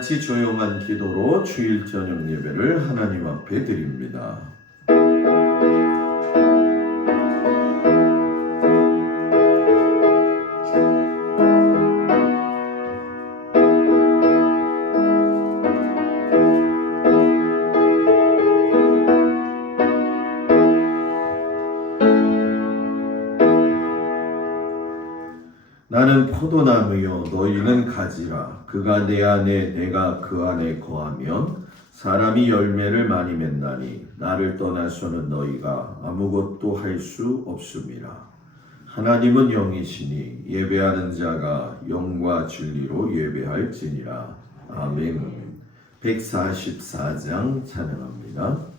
같이 조용한 기도로 주일 저녁 예배를 하나님 앞에 드립니다. 나는 포도나무요 너희는 가지라. 그가 내 안에 내가 그 안에 거하면 사람이 열매를 많이 맺나니 나를 떠나서는 너희가 아무것도 할 수 없음이라. 하나님은 영이시니 예배하는 자가 영과 진리로 예배할지니라. 아멘. 144장 찬양합니다.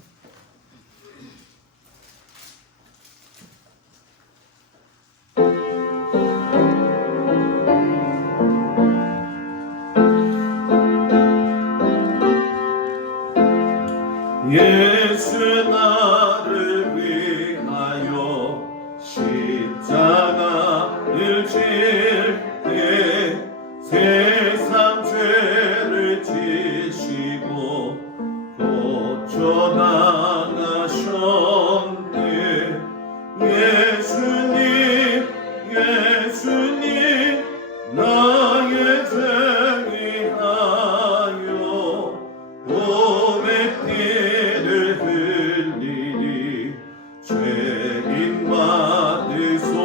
예수 나를 위하여 십자가를 질 때 세상 죄를 지시고 고쳐나가셨네. 예수님 예수님 나의 죄 위하여 고백해 흘리리. 죄인 받으소서.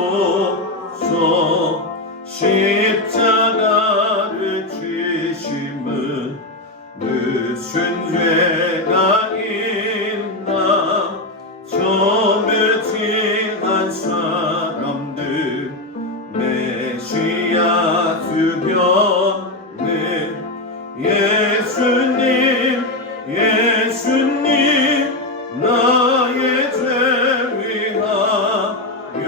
십자가를 지심은 무슨 죄가 있나. 점을 지한 사람들 메시아 주변에 예수님 예수님 나의 죄 위하여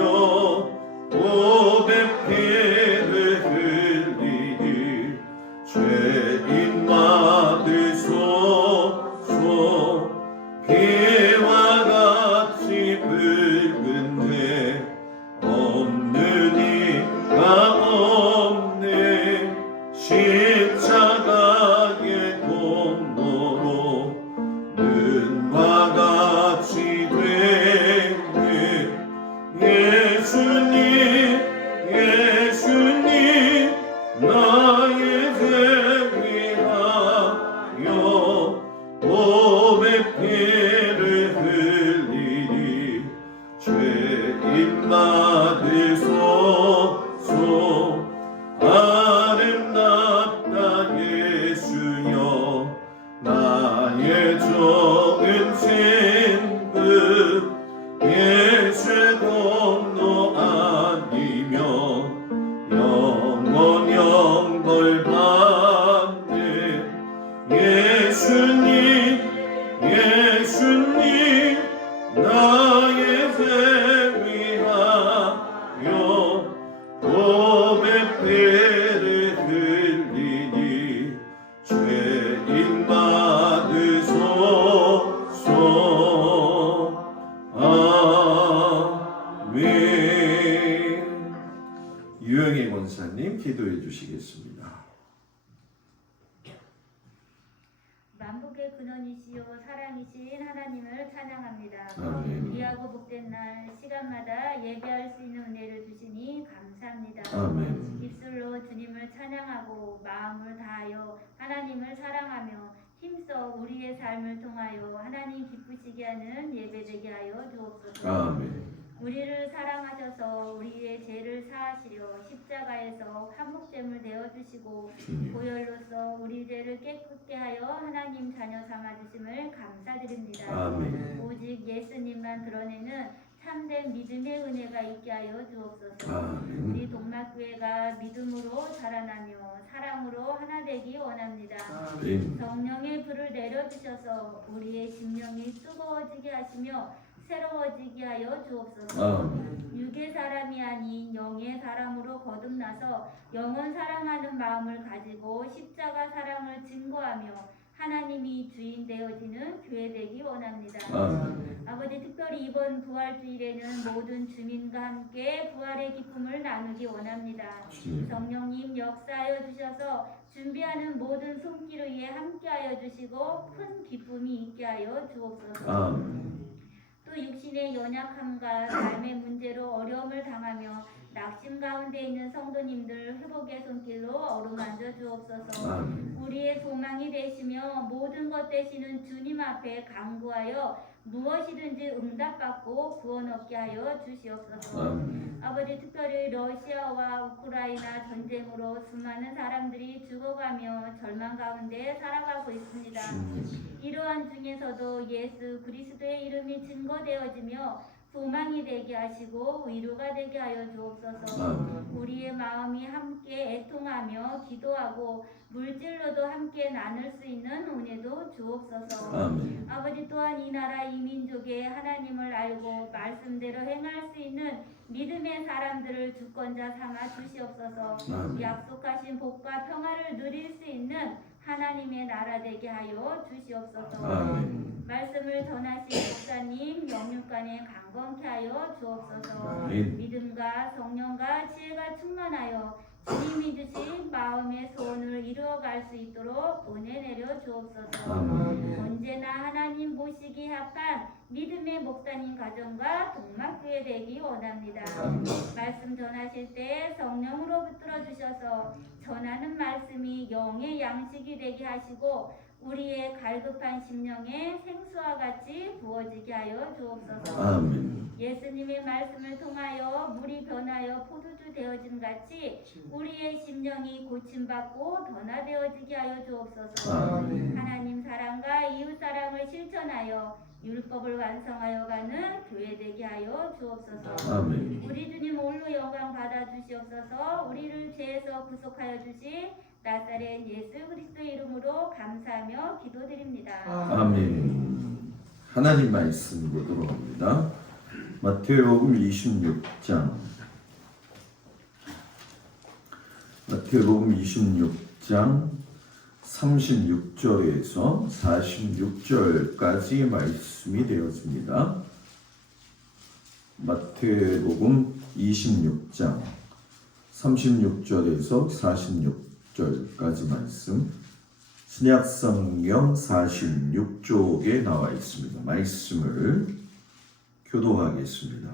고백해를 흘리니. 죄인 받으소서. 비와 같이 붉은 죄 없는 이가 없네. 십자가의 공로로 눈과 같이 되네. 예수님 예수님 나의 죄 위하여 고백해를 흘리니. 죄인 받으소서. 아름답다 예수여 나의 적은 친구. 예수 공로 아니며 영원 영벌 받네. 예수님 예수님 나의 죄 위하여 고백해를 흘리니. 죄인 받으소서. 아멘. 유영애 권사님 기도해 주시겠습니다. 만복의 근원이시요 사랑이신 하나님을 찬양합니다. 아멘. 귀하고 복된 날 시간마다 예배할 수 있는 은혜를 주시니 감사합니다. 아멘. 입술로 주님을 찬양하고 마음을 다하여 하나님을 사랑하며 힘써 우리의 삶을 통하여 하나님 기쁘시게 하는 예배되게 하여 주옵소서. 아멘. 우리를 사랑하셔서 우리의 죄를 사하시려 십자가에서 한목제물 되어주시고 보혈로서 우리 죄를 깨끗게 하여 하나님 자녀 삼아주심을 감사드립니다. 아멘. 오직 예수님만 드러내는 참된 믿음의 은혜가 있게 하여 주옵소서. 아멘. 우리 동막교회가 믿음으로 자라나며 사랑으로 하나 되기 원합니다. 아멘. 성령의 불을 내려주셔서 우리의 심령이 뜨거워지게 하시며 새로워지게 하여 주옵소서. 아멘. 육의 사람이 아닌 영의 사람으로 거듭나서 영원 사랑하는 마음을 가지고 십자가 사랑을 증거하며 하나님이 주인 되어지는 교회 되기 원합니다. 아멘. 아버지, 특별히 이번 부활주일에는 모든 주민과 함께 부활의 기쁨을 나누기 원합니다. 주님. 성령님 역사하여 주셔서 준비하는 모든 손길을 위해 함께하여 주시고 큰 기쁨이 있게 하여 주옵소서. 아멘. 또 육신의 연약함과 삶의 문제로 어려움을 당하며 낙심 가운데 있는 성도님들 회복의 손길로 어루만져 주옵소서. 아멘. 우리의 소망이 되시며 모든 것 되시는 주님 앞에 간구하여 무엇이든지 응답받고 구원 얻게 하여 주시옵소서. 아멘. 아버지, 특별히 러시아와 우크라이나 전쟁으로 수많은 사람들이 죽어가며 절망 가운데 살아가고 있습니다. 주님. 이러한 중에서도 예수 그리스도의 이름이 증거되어지며 소망이 되게 하시고 위로가 되게 하여 주옵소서. 아멘. 우리의 마음이 함께 애통하며 기도하고 물질로도 함께 나눌 수 있는 은혜도 주옵소서. 아멘. 아버지, 또한 이 나라 이 민족의 하나님을 알고 말씀대로 행할 수 있는 믿음의 사람들을 주권자 삼아 주시옵소서. 아멘. 약속하신 복과 평화를 누릴 수 있는 하나님의 나라 되게 하여 주시옵소서. 아멘. 말씀을 전하신 목사님 영육간에 강건케 하여 주옵소서. 아멘. 믿음과 성령과 지혜가 충만하여 주님이 주신 마음의 소원을 이루어갈 수 있도록 은혜 내려 주옵소서. 아멘. 언제나 하나님 모시기 합한 믿음의 목사님 가정과 동막교회 되기 원합니다. 아멘. 말씀 전하실 때 성령으로 붙들어 주셔서 전하는 말씀이 영의 양식이 되게 하시고 우리의 갈급한 심령에 생수와 같이 부어지게 하여 주옵소서. 아멘. 예수님의 말씀을 통하여 물이 변하여 포도주 되어진 같이 우리의 심령이 고침받고 변화되어지게 하여 주옵소서. 아멘. 하나님 사랑과 이웃 사랑을 실천하여 율법을 완성하여 가는 교회 되게 하여 주옵소서. 아멘. 우리 주님 홀로 영광 받아 주시옵소서. 우리를 죄에서 구속하여 주신 나사렛 예수 그리스도의 이름으로 감사하며 기도드립니다. 아멘. 하나님 말씀 보도록 합니다. 마태복음 26장. 마태복음 26장 36절에서 46절까지 말씀이 되어집니다. 마태복음 26장 36절에서 46절까지 말씀, 신약성경 46쪽에 나와 있습니다. 말씀을 교독하겠습니다.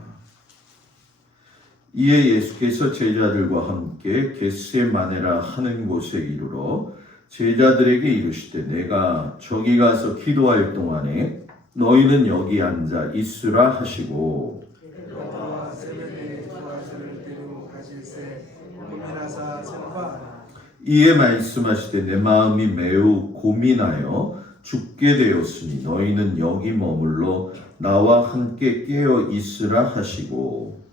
이에 예수께서 제자들과 함께 겟세마네라 하는 곳에 이르러 제자들에게 이르시되 내가 저기 가서 기도할 동안에 너희는 여기 앉아 있으라 하시고 이에 말씀하시되 내 마음이 매우 고민하여 죽게 되었으니 너희는 여기 머물러 나와 함께 깨어 있으라 하시고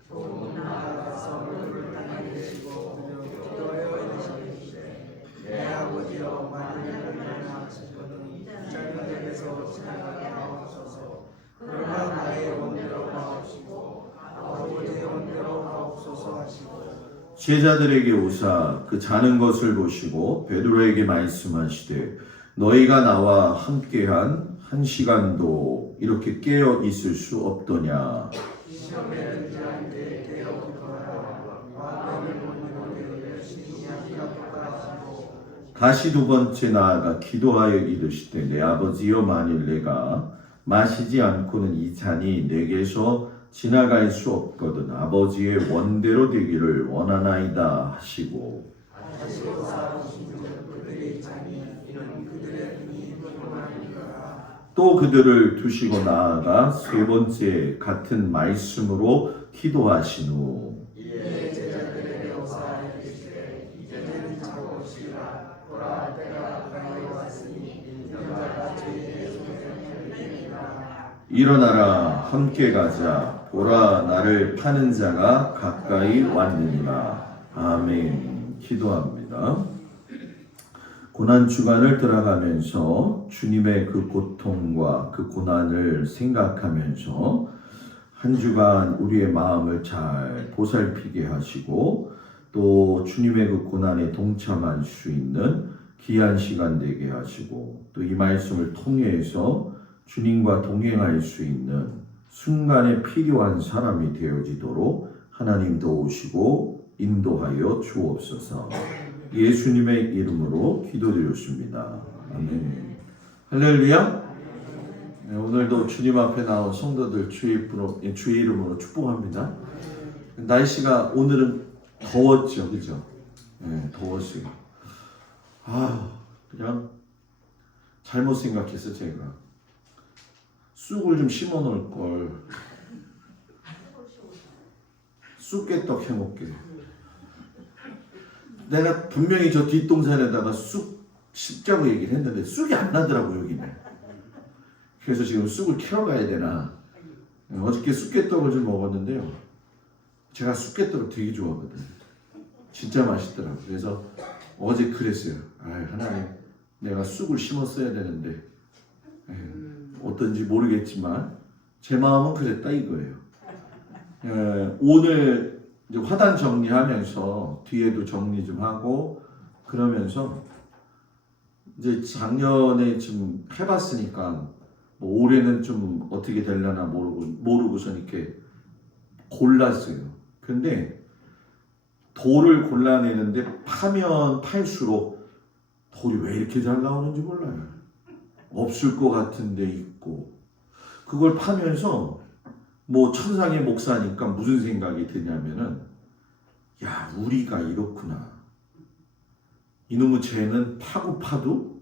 제자들에게 오사 그 자는 것을 보시고 베드로에게 말씀하시되 너희가 나와 함께한 1시간도 이렇게 깨어 있을 수 없더냐. 다시 두 번째 나아가 기도하여 이르시되 내 아버지여 만일 내가 마시지 않고는 이 잔이 내게서 지나갈 수 없거든 아버지의 원대로 되기를 원하나이다 하시고 또 그들을 두시고 나아가 세 번째 같은 말씀으로 기도하신 후 일어나라 함께 가자 보라 나를 파는 자가 가까이 왔느니라. 아멘. 기도합니다. 고난 주간을 들어가면서 주님의 그 고통과 그 고난을 생각하면서 한 주간 우리의 마음을 잘 보살피게 하시고 또 주님의 그 고난에 동참할 수 있는 귀한 시간 되게 하시고 또 이 말씀을 통해서 주님과 동행할 수 있는 순간에 필요한 사람이 되어지도록 하나님 도우시고 인도하여 주옵소서. 예수님의 이름으로 기도드렸습니다. 아멘. 할렐루야. 네, 오늘도 주님 앞에 나온 성도들 주의 이름으로 축복합니다. 날씨가 오늘은 더웠죠, 그죠? 네, 더웠어요. 그냥 잘못 생각했어 제가. 쑥을 좀 심어 놓을 걸. 쑥개떡 해먹게. 내가 분명히 저 뒷동산에다가 쑥 심자고 얘기를 했는데 쑥이 안 나더라고 여기는. 그래서 지금 쑥을 캐러 가야 되나. 어저께 쑥개떡을 좀 먹었는데요. 제가 쑥개떡을 되게 좋아하거든요. 진짜 맛있더라고요. 그래서 어제 그랬어요. 하나님, 내가 쑥을 심었어야 되는데 어떤지 모르겠지만 제 마음은 그랬다 이거예요. 오늘 이제 화단 정리하면서 뒤에도 정리 좀 하고 그러면서 이제 작년에 좀 해봤으니까 뭐 올해는 좀 어떻게 되려나 모르고서 이렇게 골랐어요. 근데 돌을 골라내는데 파면 팔수록 돌이 왜 이렇게 잘 나오는지 몰라요. 없을 것 같은데 있고. 그걸 파면서 뭐 천상의 목사니까 무슨 생각이 드냐면은 야, 우리가 이렇구나. 이놈의 죄는 파고 파도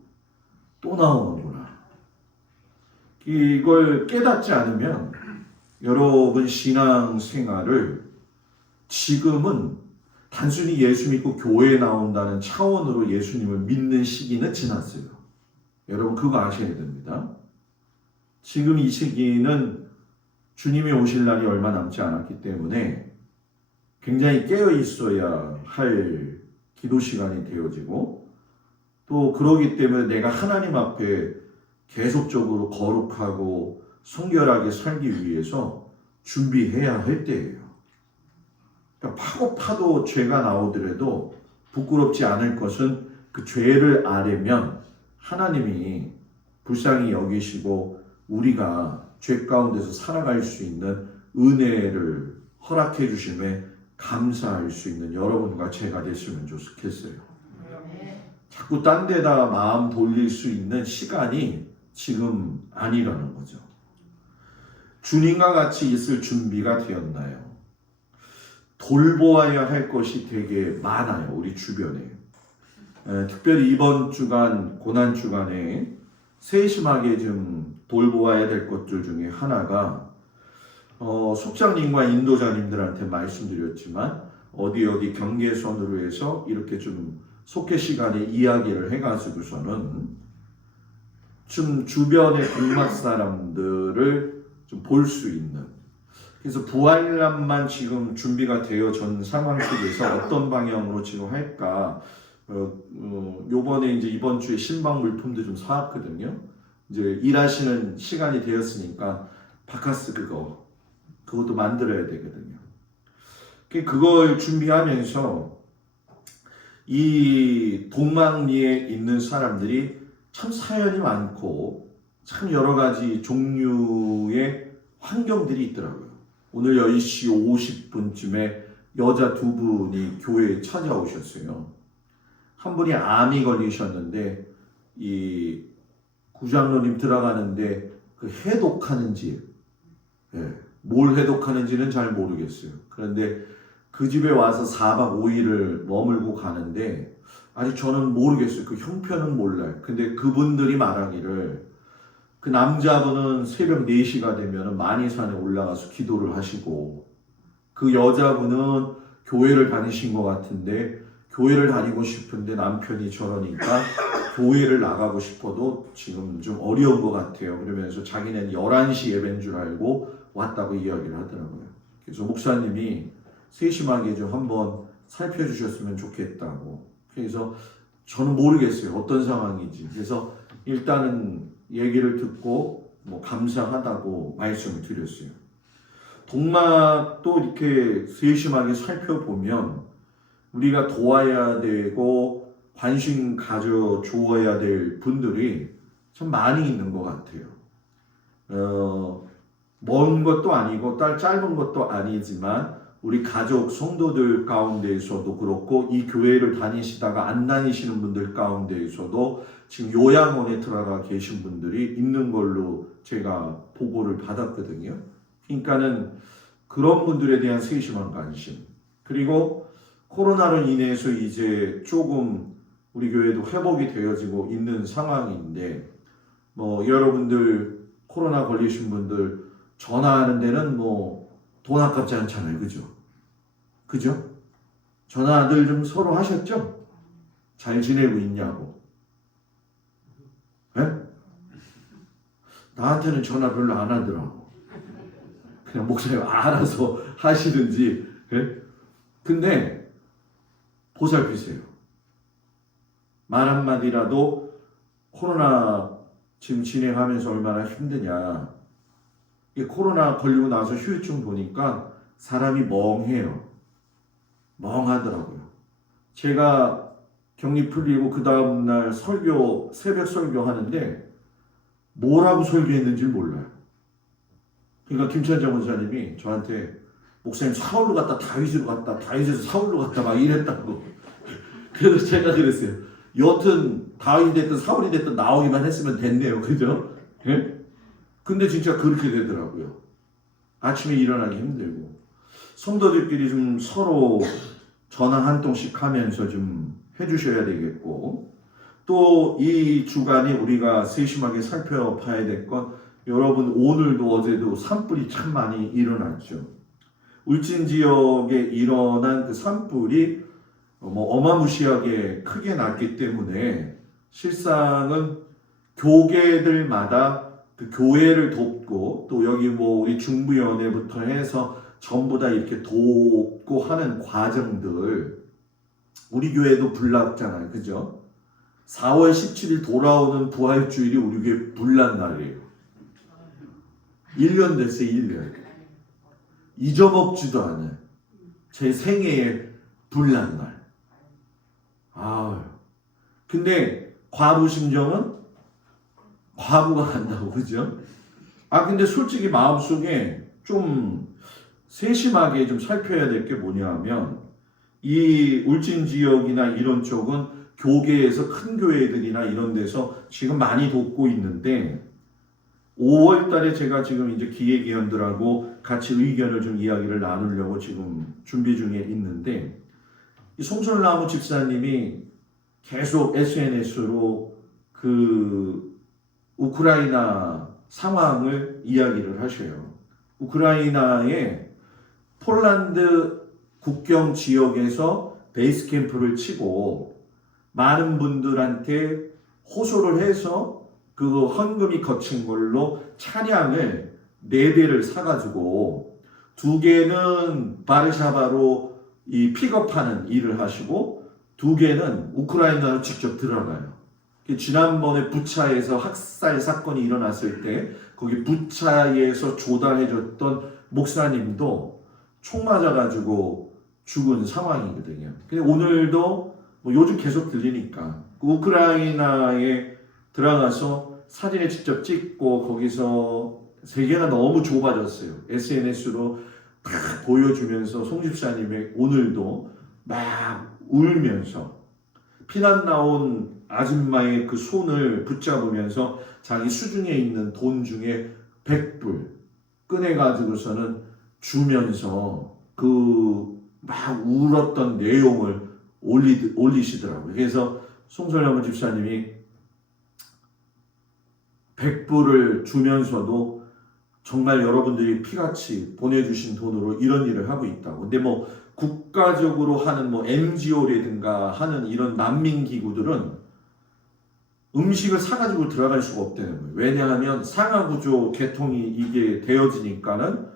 또 나오는구나. 이걸 깨닫지 않으면 여러분 신앙생활을 지금은 단순히 예수 믿고 교회에 나온다는 차원으로 예수님을 믿는 시기는 지났어요. 여러분 그거 아셔야 됩니다. 지금 이 시기는 주님이 오실 날이 얼마 남지 않았기 때문에 굉장히 깨어 있어야 할 기도 시간이 되어지고 또 그러기 때문에 내가 하나님 앞에 계속적으로 거룩하고 성결하게 살기 위해서 준비해야 할 때예요. 그러니까 파고 파도 죄가 나오더라도 부끄럽지 않을 것은 그 죄를 아뢰면 하나님이 불쌍히 여기시고 우리가 죄 가운데서 살아갈 수 있는 은혜를 허락해 주심에 감사할 수 있는 여러분과 제가 됐으면 좋겠어요. 자꾸 딴 데다 마음 돌릴 수 있는 시간이 지금 아니라는 거죠. 주님과 같이 있을 준비가 되었나요? 돌보아야 할 것이 되게 많아요. 우리 주변에. 특별히 이번 주간, 고난주간에 세심하게 좀 돌보아야 될 것들 중에 하나가 속장님과 인도자님들한테 말씀드렸지만 어디 경계선으로 해서 이렇게 좀 속회 시간에 이야기를 해가지고서는 좀 주변의 동막 사람들을 좀 볼 수 있는, 그래서 부활람만 지금 준비가 되어진 상황 속에서 어떤 방향으로 지금 할까. 요번에 이제 이번 주에 신방 물품도 좀 사왔거든요. 이제 일하시는 시간이 되었으니까 바카스 그것도 만들어야 되거든요. 그걸 준비하면서 이 동막리에 있는 사람들이 참 사연이 많고 참 여러 가지 종류의 환경들이 있더라고요. 오늘 10시 50분쯤에 여자 두 분이 교회에 찾아오셨어요. 한 분이 암이 걸리셨는데 이 구장로님 들어가는데 그 해독하는 집, 뭘 해독하는지는 잘 모르겠어요. 그런데 그 집에 와서 4박 5일을 머물고 가는데 아직 저는 모르겠어요. 그 형편은 몰라요. 근데 그분들이 말하기를 그 남자분은 새벽 4시가 되면 만이산에 올라가서 기도를 하시고 그 여자분은 교회를 다니신 것 같은데 교회를 다니고 싶은데 남편이 저러니까 교회를 나가고 싶어도 지금 좀 어려운 것 같아요. 그러면서 자기는 11시 예배인 줄 알고 왔다고 이야기를 하더라고요. 그래서 목사님이 세심하게 좀 한번 살펴주셨으면 좋겠다고. 그래서 저는 모르겠어요. 어떤 상황인지. 그래서 일단은 얘기를 듣고 뭐 감사하다고 말씀을 드렸어요. 동막도 이렇게 세심하게 살펴보면 우리가 도와야 되고 관심 가져 주어야 될 분들이 참 많이 있는 것 같아요. 먼 것도 아니고 짧은 것도 아니지만 우리 가족 성도들 가운데에서도 그렇고 이 교회를 다니시다가 안 다니시는 분들 가운데에서도 지금 요양원에 들어가 계신 분들이 있는 걸로 제가 보고를 받았거든요. 그러니까는 그런 분들에 대한 세심한 관심, 그리고 코로나로 인해서 이제 조금 우리 교회도 회복이 되어지고 있는 상황인데, 뭐 여러분들 코로나 걸리신 분들 전화하는 데는 뭐 돈 아깝지 않잖아요. 그죠? 그죠? 전화들 좀 서로 하셨죠? 잘 지내고 있냐고. 예? 나한테는 전화 별로 안 하더라고. 그냥 목사님 알아서 하시든지. 예? 근데 보살피세요. 말 한마디라도 코로나 지금 진행하면서 얼마나 힘드냐. 이 코로나 걸리고 나서 후유증 보니까 사람이 멍해요. 멍하더라고요. 제가 격리 풀리고 그 다음날 설교, 새벽 설교 하는데 뭐라고 설교했는지 몰라요. 그러니까 김찬정 원사님이 저한테 목사님 사울로 갔다 다윗으로 갔다 다윗에서 사울로 갔다 막 이랬다고. 그래서 제가 그랬어요. 여튼 다윗이 됐든 사울이 됐든 나오기만 했으면 됐네요. 그죠? 예? 근데 진짜 그렇게 되더라고요. 아침에 일어나기 힘들고 성도들끼리 좀 서로 전화 한 통씩 하면서 좀 해주셔야 되겠고, 또 이 주간이 우리가 세심하게 살펴봐야 될 건, 여러분 오늘도 어제도 산불이 참 많이 일어났죠. 울진 지역에 일어난 그 산불이 뭐 어마무시하게 크게 났기 때문에 실상은 교계들마다 그 교회를 돕고, 또 여기 뭐 우리 중부연회부터 해서 전부 다 이렇게 돕고 하는 과정들, 우리 교회도 불났잖아요. 그죠? 4월 17일 돌아오는 부활주일이 우리 교회 불난 날이에요. 1년 됐어요. 1년. 잊어먹지도 않아요. 제 생애에 불난 날. 근데 과부 심정은 과부가 간다고. 그죠? 근데 솔직히 마음속에 좀 세심하게 좀 살펴야 될 게 뭐냐 하면, 이 울진 지역이나 이런 쪽은 교계에서 큰 교회들이나 이런 데서 지금 많이 돕고 있는데, 5월 달에 제가 지금 이제 기획위원들하고 같이 의견을 좀 이야기를 나누려고 지금 준비 중에 있는데, 이 송솔나무 집사님이 계속 SNS로 그 우크라이나 상황을 이야기를 하셔요. 우크라이나의 폴란드 국경 지역에서 베이스 캠프를 치고 많은 분들한테 호소를 해서 그 헌금이 거친 걸로 차량을 4대를 사가지고 2개는 바르샤바로 이 픽업하는 일을 하시고 2개는 우크라이나로 직접 들어가요. 지난번에 부차에서 학살 사건이 일어났을 때 거기 부차에서 조달해줬던 목사님도 총 맞아가지고 죽은 상황이거든요. 근데 오늘도 뭐 요즘 계속 들리니까 그 우크라이나에 들어가서 사진을 직접 찍고, 거기서 세계가 너무 좁아졌어요. SNS로 다 보여주면서 송 집사님이 오늘도 막 울면서 피난 나온 아줌마의 그 손을 붙잡으면서 자기 수중에 있는 돈 중에 100불 꺼내가지고서는 주면서 그 막 울었던 내용을 올리시더라고요. 그래서 송설나무 집사님이 100불을 주면서도 정말 여러분들이 피같이 보내주신 돈으로 이런 일을 하고 있다고. 근데 뭐 국가적으로 하는 뭐 NGO라든가 하는 이런 난민기구들은 음식을 사가지고 들어갈 수가 없다는 거예요. 왜냐하면 상하구조 개통이 이게 되어지니까는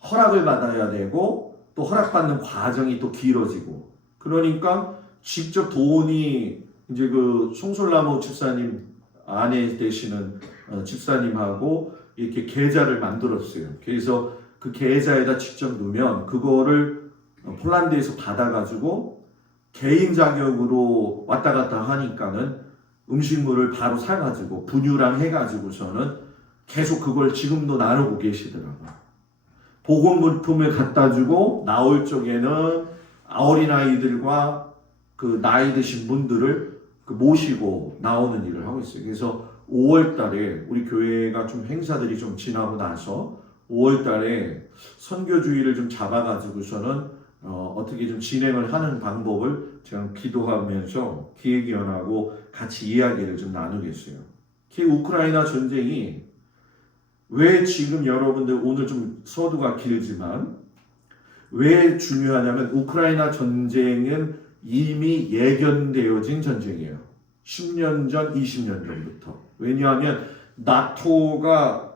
허락을 받아야 되고, 또 허락받는 과정이 또 길어지고, 그러니까 직접 돈이 이제 그 송솔나무 집사님 아내 되시는 집사님하고 이렇게 계좌를 만들었어요. 그래서 그 계좌에다 직접 넣으면 그거를 폴란드에서 받아가지고 개인 자격으로 왔다 갔다 하니까는 음식물을 바로 사가지고 분유랑 해가지고서는 계속 그걸 지금도 나누고 계시더라고요. 복음 물품을 갖다 주고 나올 쪽에는 어린아이들과 그 나이 드신 분들을 모시고 나오는 일을 하고 있어요. 그래서 5월 달에 우리 교회가 좀 행사들이 좀 지나고 나서 5월 달에 선교주의를 좀 잡아가지고서는 어떻게 좀 진행을 하는 방법을 제가 기도하면서 기획위원하고 같이 이야기를 좀 나누겠어요. 우크라이나 전쟁이 왜 지금 여러분들 오늘 좀 서두가 길지만 왜 중요하냐면 우크라이나 전쟁은 이미 예견되어진 전쟁이에요. 10년 전, 20년 전부터. 왜냐하면 나토가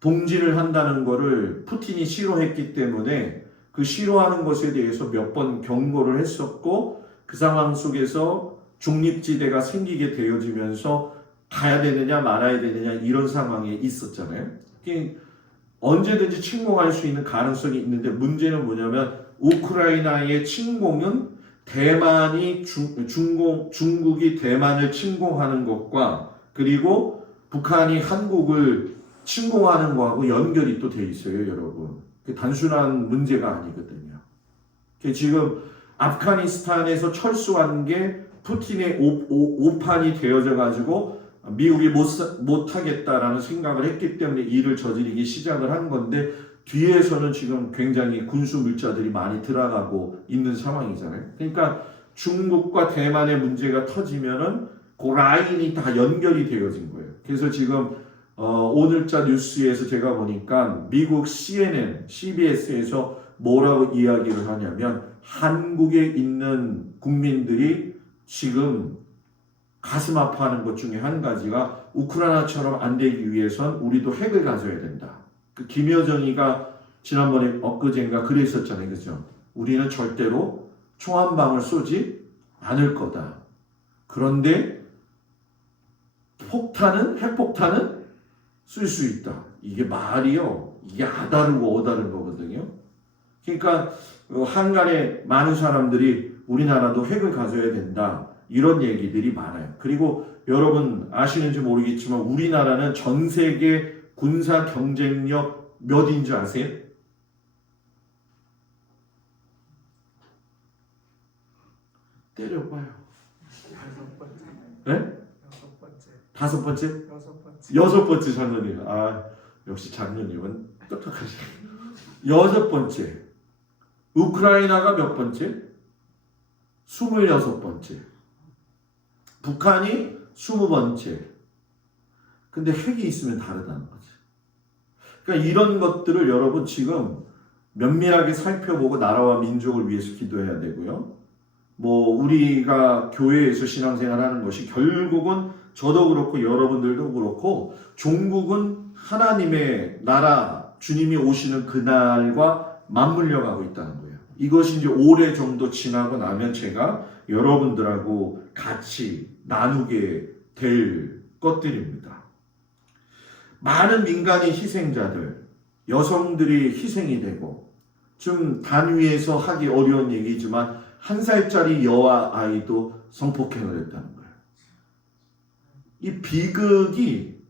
동진을 한다는 것을 푸틴이 싫어했기 때문에 그 싫어하는 것에 대해서 몇 번 경고를 했었고 그 상황 속에서 중립지대가 생기게 되어지면서 가야 되느냐 말아야 되느냐 이런 상황에 있었잖아요. 언제든지 침공할 수 있는 가능성이 있는데 문제는 뭐냐면 우크라이나의 침공은 대만이 중국이 대만을 침공하는 것과 그리고 북한이 한국을 침공하는 거하고 연결이 또 돼 있어요, 여러분. 단순한 문제가 아니거든요. 지금 아프가니스탄에서 철수한 게 푸틴의 오판이 되어져 가지고 미국이 못하겠다라는 생각을 했기 때문에 일을 저지르기 시작을 한 건데 뒤에서는 지금 굉장히 군수 물자들이 많이 들어가고 있는 상황이잖아요. 그러니까 중국과 대만의 문제가 터지면은 그 라인이 다 연결이 되어진 거예요. 그래서 지금 오늘자 뉴스에서 제가 보니까 미국 CNN, CBS에서 뭐라고 이야기를 하냐면 한국에 있는 국민들이 지금 가슴 아파하는 것 중에 한 가지가 우크라이나처럼 안 되기 위해선 우리도 핵을 가져야 된다. 김여정이가 지난번에 엊그젠가 그랬었잖아요. 그죠? 우리는 절대로 총 한 방을 쏘지 않을 거다. 그런데 핵폭탄은 쓸 수 있다. 이게 말이요. 이게 아다르고 어다른 거거든요. 그러니까 한간에 많은 사람들이 우리나라도 핵을 가져야 된다. 이런 얘기들이 많아요. 그리고 여러분 아시는지 모르겠지만 우리나라는 전 세계 군사 경쟁력 몇인 줄 아세요? 때려봐요. 네? 다섯 번째? 여섯 번째 장로님. 역시 장로님은 똑똑하시네. 여섯 번째. 우크라이나가 몇 번째? 26번째. 북한이 20번째. 근데 핵이 있으면 다르다는 거지. 그러니까 이런 것들을 여러분 지금 면밀하게 살펴보고 나라와 민족을 위해서 기도해야 되고요. 우리가 교회에서 신앙생활하는 것이 결국은 저도 그렇고 여러분들도 그렇고 종국은 하나님의 나라 주님이 오시는 그날과 맞물려 가고 있다는 거예요. 이것이 이제 오래 정도 지나고 나면 제가 여러분들하고 같이 나누게 될 것들입니다. 많은 민간인 희생자들, 여성들이 희생이 되고 좀 단위에서 하기 어려운 얘기지만 1살짜리 여아아이도 성폭행을 했다는 거예요. 이 비극이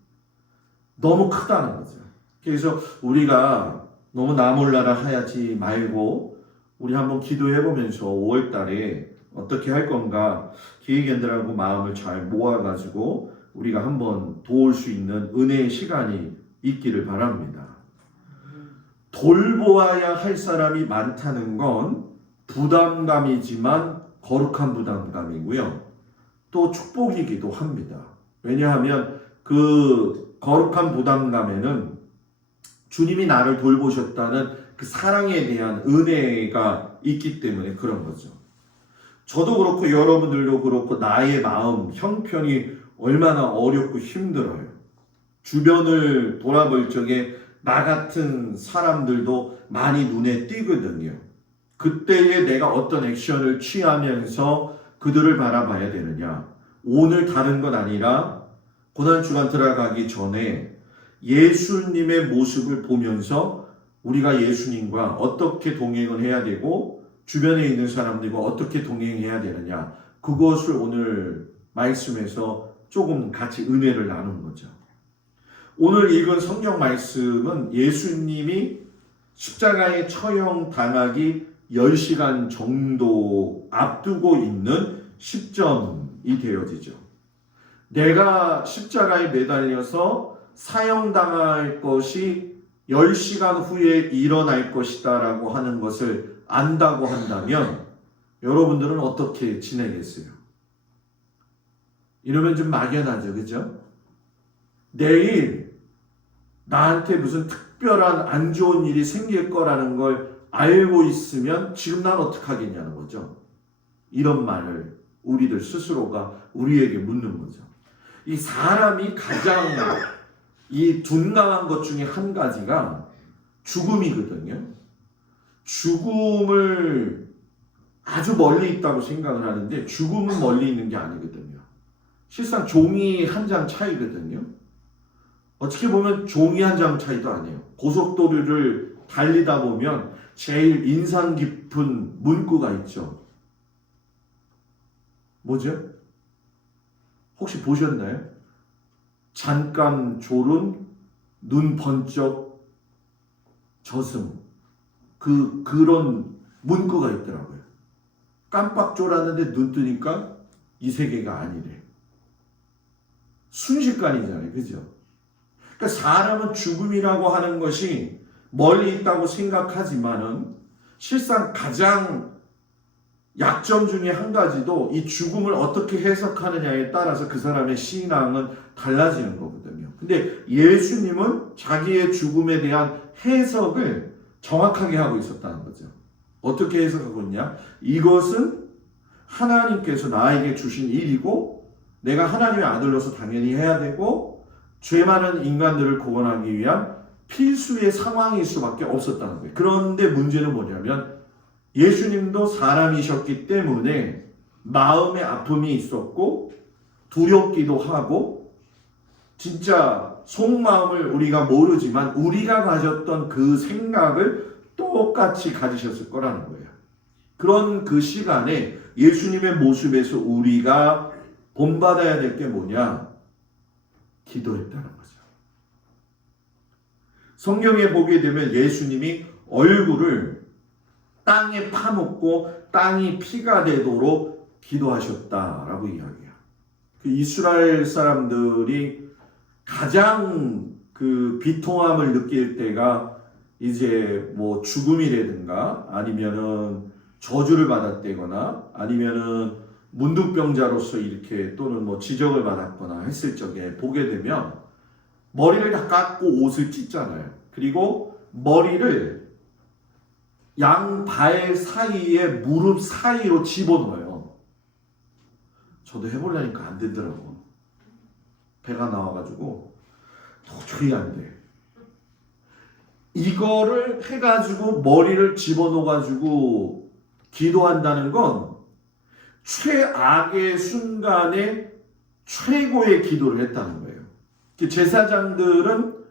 너무 크다는 거죠. 그래서 우리가 너무 나 몰라라 하지 말고 우리 한번 기도해 보면서 5월 달에 어떻게 할 건가 기획위원들하고 마음을 잘 모아가지고 우리가 한번 도울 수 있는 은혜의 시간이 있기를 바랍니다. 돌보아야 할 사람이 많다는 건 부담감이지만 거룩한 부담감이고요. 또 축복이기도 합니다. 왜냐하면 그 거룩한 부담감에는 주님이 나를 돌보셨다는 그 사랑에 대한 은혜가 있기 때문에 그런 거죠. 저도 그렇고 여러분들도 그렇고 나의 마음, 형편이 얼마나 어렵고 힘들어요. 주변을 돌아볼 적에 나 같은 사람들도 많이 눈에 띄거든요. 그때에 내가 어떤 액션을 취하면서 그들을 바라봐야 되느냐. 오늘 다른 건 아니라 고난주간 들어가기 전에 예수님의 모습을 보면서 우리가 예수님과 어떻게 동행을 해야 되고 주변에 있는 사람들과 어떻게 동행해야 되느냐. 그것을 오늘 말씀에서 조금 같이 은혜를 나눈 거죠. 오늘 읽은 성경 말씀은 예수님이 십자가에 처형 당하기 10시간 정도 앞두고 있는 시점이 되어지죠. 내가 십자가에 매달려서 사형당할 것이 10시간 후에 일어날 것이다 라고 하는 것을 안다고 한다면 여러분들은 어떻게 지내겠어요? 이러면 좀 막연하죠, 그죠? 내일 나한테 무슨 특별한 안 좋은 일이 생길 거라는 걸 알고 있으면 지금 난 어떡하겠냐는 거죠. 이런 말을 우리들 스스로가 우리에게 묻는 거죠. 이 사람이 가장 이 둔감한 것 중에 한 가지가 죽음이거든요. 죽음을 아주 멀리 있다고 생각을 하는데 죽음은 멀리 있는 게 아니거든요. 실상 종이 한 장 차이거든요. 어떻게 보면 종이 한 장 차이도 아니에요. 고속도로를 달리다 보면 제일 인상 깊은 문구가 있죠. 뭐죠? 혹시 보셨나요? 잠깐 졸음, 눈 번쩍 저승. 그런 문구가 있더라고요. 깜빡 졸았는데 눈 뜨니까 이 세계가 아니래. 순식간이잖아요. 그죠? 그러니까 사람은 죽음이라고 하는 것이 멀리 있다고 생각하지만은 실상 가장 약점 중에 한 가지도 이 죽음을 어떻게 해석하느냐에 따라서 그 사람의 신앙은 달라지는 거거든요. 근데 예수님은 자기의 죽음에 대한 해석을 정확하게 하고 있었다는 거죠. 어떻게 해석하고 있냐? 이것은 하나님께서 나에게 주신 일이고 내가 하나님의 아들로서 당연히 해야 되고 죄 많은 인간들을 구원하기 위한 필수의 상황일 수밖에 없었다는 거예요. 그런데 문제는 뭐냐면 예수님도 사람이셨기 때문에 마음의 아픔이 있었고 두렵기도 하고 진짜 속마음을 우리가 모르지만 우리가 가졌던 그 생각을 똑같이 가지셨을 거라는 거예요. 그런 그 시간에 예수님의 모습에서 우리가 본받아야 될 게 뭐냐? 기도했다는 거죠. 성경에 보게 되면 예수님이 얼굴을 땅에 파묻고 땅이 피가 되도록 기도하셨다라고 이야기해요. 그 이스라엘 사람들이 가장 그 비통함을 느낄 때가 이제 뭐 죽음이라든가 아니면은 저주를 받았다거나 아니면은 문둥병자로서 이렇게 또는 뭐 지적을 받았거나 했을 적에 보게 되면 머리를 다 깎고 옷을 찢잖아요. 그리고 머리를 양발 사이에 무릎 사이로 집어넣어요. 저도 해보려니까 안 되더라고. 배가 나와가지고 도저히 안 돼. 이거를 해가지고 머리를 집어넣어가지고 기도한다는 건 최악의 순간에 최고의 기도를 했다는 거예요. 제사장들은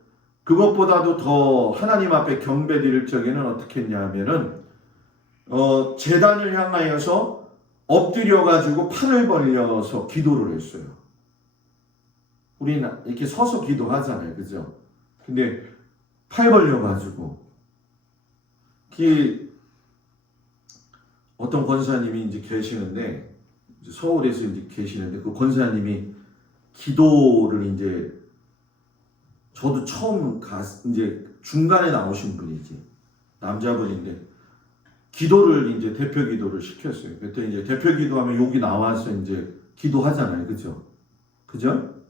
그것보다도 더 하나님 앞에 경배드릴 적에는 어떻게 했냐면은 제단을 향하여서 엎드려가지고 팔을 벌려서 기도를 했어요. 우리는 이렇게 서서 기도하잖아요, 그죠? 근데 팔 벌려가지고 어떤 권사님이 이제 계시는데 서울에서 이제 계시는데 그 권사님이 기도를 이제 저도 처음 이제 중간에 나오신 분이지 남자분인데 기도를 이제 대표 기도를 시켰어요. 그때 이제 대표 기도하면 여기 나와서 이제 기도하잖아요, 그죠? 그죠?